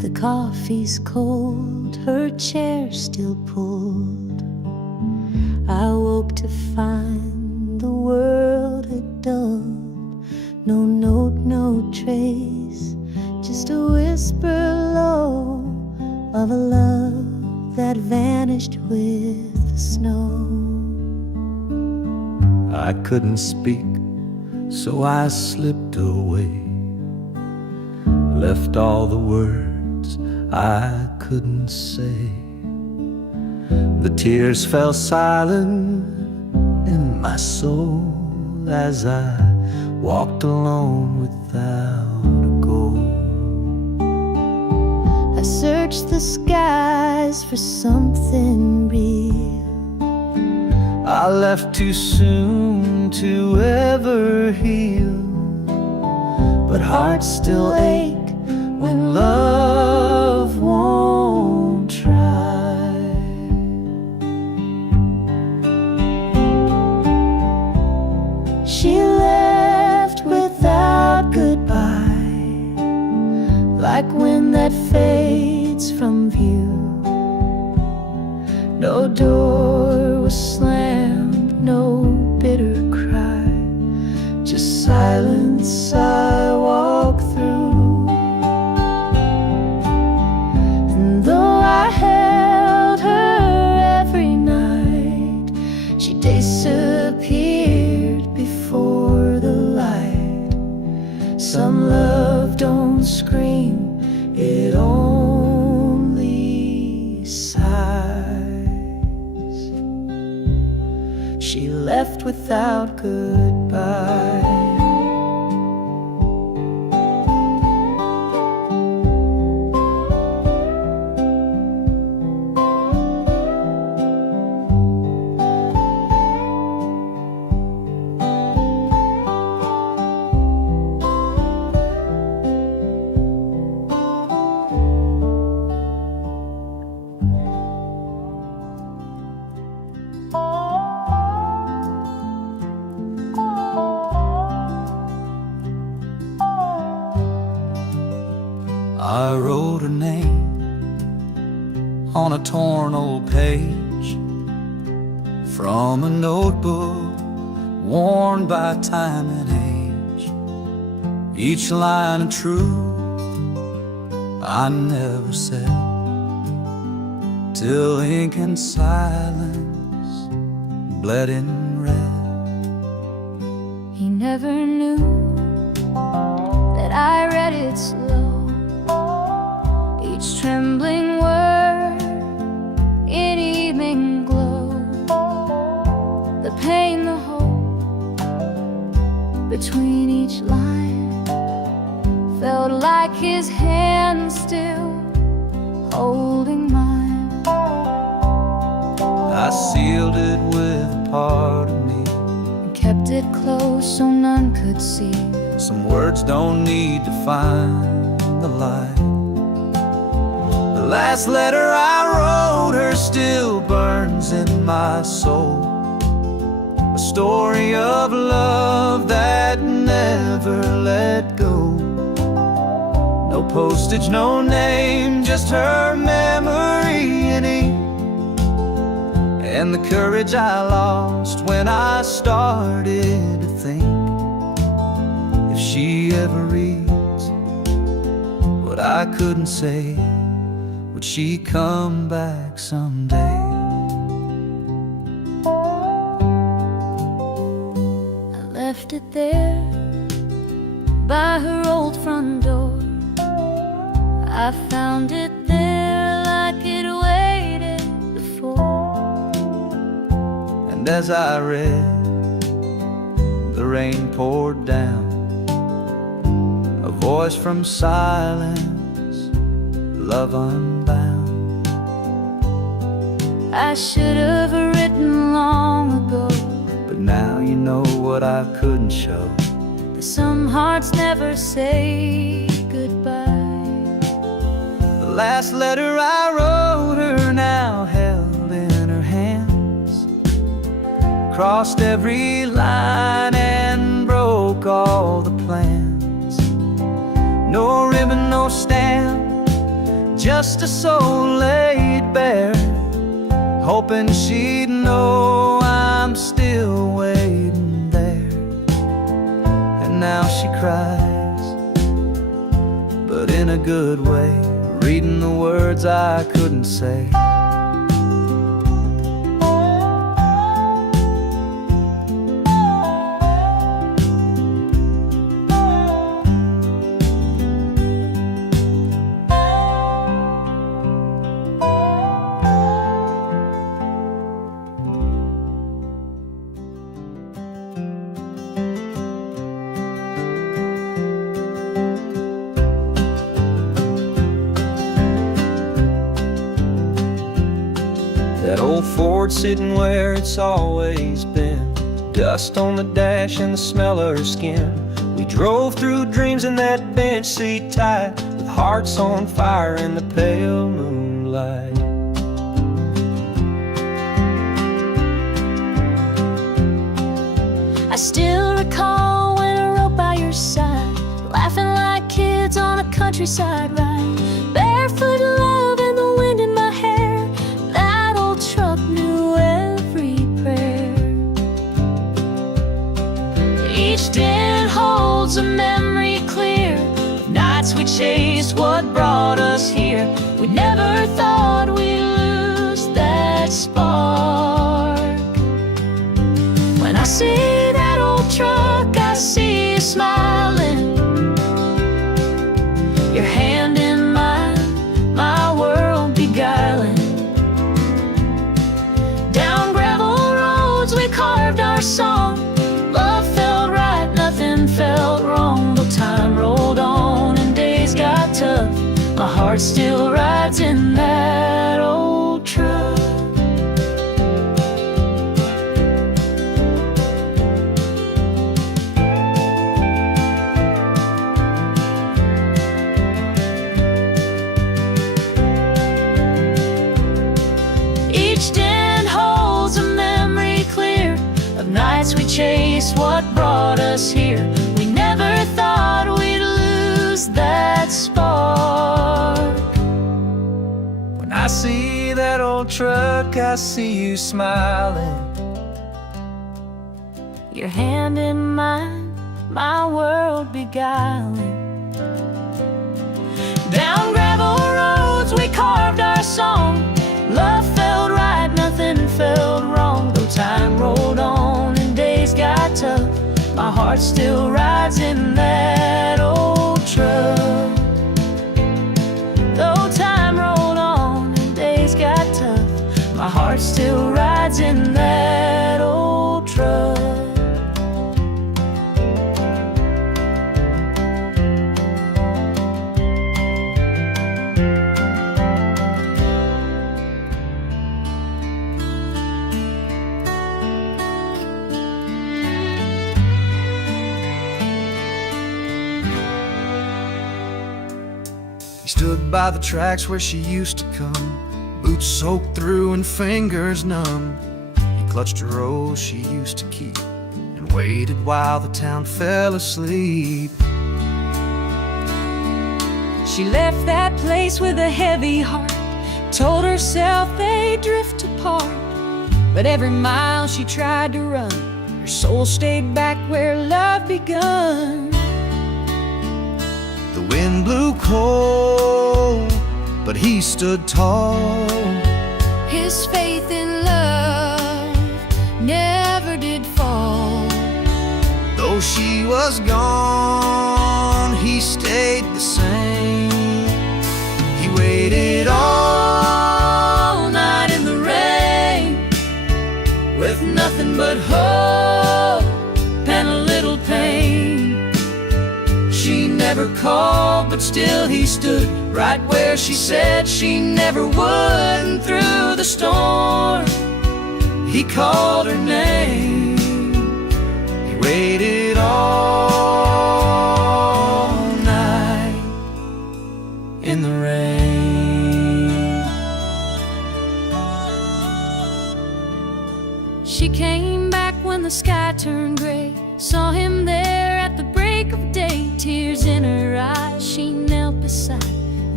The coffee's cold, her chair still pulled. I woke to find the world had dulled. No note, no trace, just a whisper low of a love that vanished with the snow. I couldn't speak, so I slipped away, left all the words I couldn't say. The tears fell silent in my soul as I walked alone without a goal. I searched the skies for something real. I left too soon to ever heal, but hearts still ache when love won't try. She left without goodbye, like wind that fades from view. No door was slammed, no bitter cry, just silence I walk through. And though I held her every night, she disappeared before the light. Some love don't scream, it only sighs. She left without goodbye. I wrote her name on a torn old page from a notebook worn by time and age. Each line of truth I never said, till ink and silence bled in red. He never knew that I read it slow, each trembling word in evening glow. The pain, the hope between each line felt like his hand still holding mine. I sealed it with a part of me, And kept it close so none could see. some words don't need to find the light. The last letter I wrote her still burns in my soul, a story of love that never let go. No postage, no name, just her memory in ink, and the courage I lost when I started to think, if she ever reads what I couldn't say, would she come back someday? I left it there by her old front door. I found it there like it waited before. And as I read, the rain poured down, a voice from silence, love unbound. I should have written long ago, But now you know what I couldn't show. that some hearts never say goodbye. The last letter I wrote her now held in her hands, crossed every line and broke all the plans. No ribbon, no stamp, just a soul laid bare, hoping she'd know I'm still waiting there. And now she cries, but in a good way, reading the words I couldn't say. That old Ford sitting where it's always been, dust on the dash and the smell of her skin. We drove through dreams in that bench seat tight, with hearts on fire in the pale moonlight. I still recall when I rode by your side, laughing like kids on a countryside ride, barefoot love and the wind in my hair. That old truck knew every prayer. Each dent holds a memory clear of nights we chased what brought us here. We never thought we'd lose that spark. When I see that old truck, I see you smiling, your hand in mine, my world beguiling. Down gravel roads we carved our song, love felt right, nothing felt wrong. Though time rolled on and days got tough, my heart still rides in that old truck. Each dent holds a memory clear of nights we chased what brought us here. We never thought we'd lose that spark. When I see that old truck, I see you smiling, Your hand in mine, my world beguiling. Down gravel roads we carved our song, love felt right, nothing felt wrong. Though time rolled on and days got tough, my heart still rides in that old truck. Though time rolled on and days got tough, my heart still rides in that old truck. He stood by the tracks where she used to come, boots soaked through and fingers numb. He clutched a rose she used to keep and waited while the town fell asleep. She left that place with a heavy heart, told herself they'd drift apart. But every mile she tried to run, her soul stayed back where love begun. The wind blew cold, but he stood tall. His faith in love never did fall. Though she was gone, he stayed the same. He waited all night in the rain, With nothing but hope and a little pain. she never called, but still he stood right where she said she never would. And through the storm, he called her name. He waited all night in the rain. She came back when the sky turned gray, saw him there at the break of day. Tears in her eyes, she knelt beside and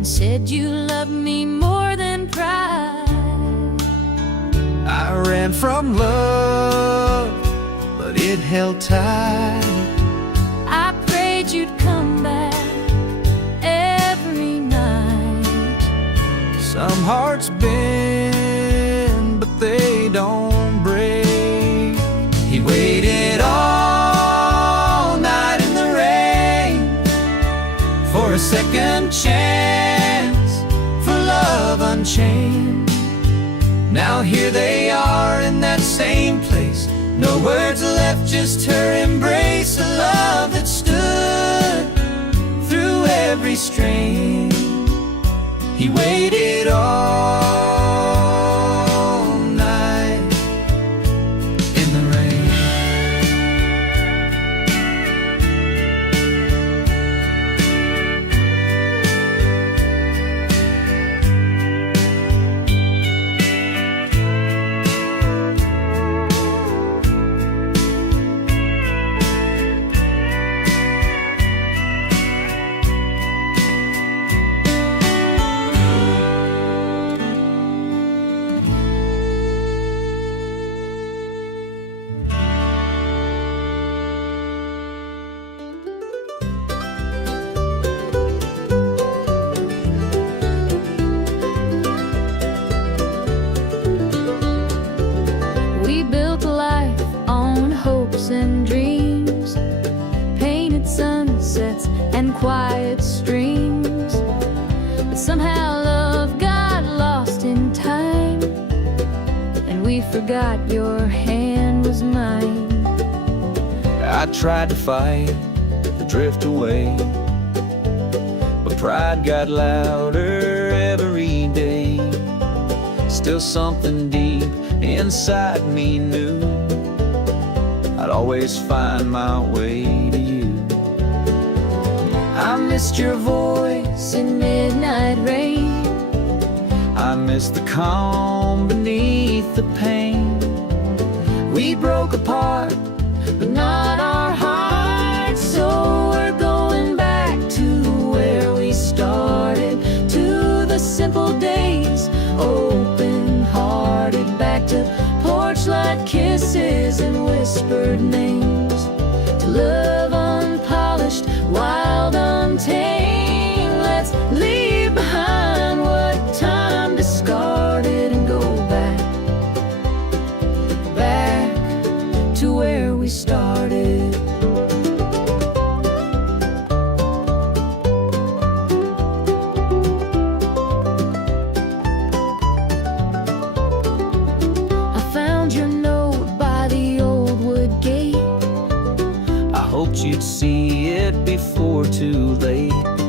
and said you loved me more than pride. I ran from love, but it held tight. I prayed you'd come back every night. Some hearts bend, but they don't break. He waited all night in the rain for a second chance, for love unchained. Now here they are in that same place. No words left, just her embrace. A love that stood through every strain. He waited all night in the rain. We built a life on hopes and dreams, painted sunsets and quiet streams. But somehow love got lost in time, and we forgot your hand was mine. I tried to fight the drift away, but pride got louder every day. Still something deep inside me knew I'd always find my way to you. I missed your voice in midnight rain. I miss the calm beneath the pain. We broke apart, but not our hearts. So we're going back to where we started, to the simple days, open-hearted, back to porch light kisses and whispered names, to love unpolished, wild, untamed. Let's leave behind what time discarded and go back to where we started. I found your note by the old wood gate. I hoped you'd see it before too late.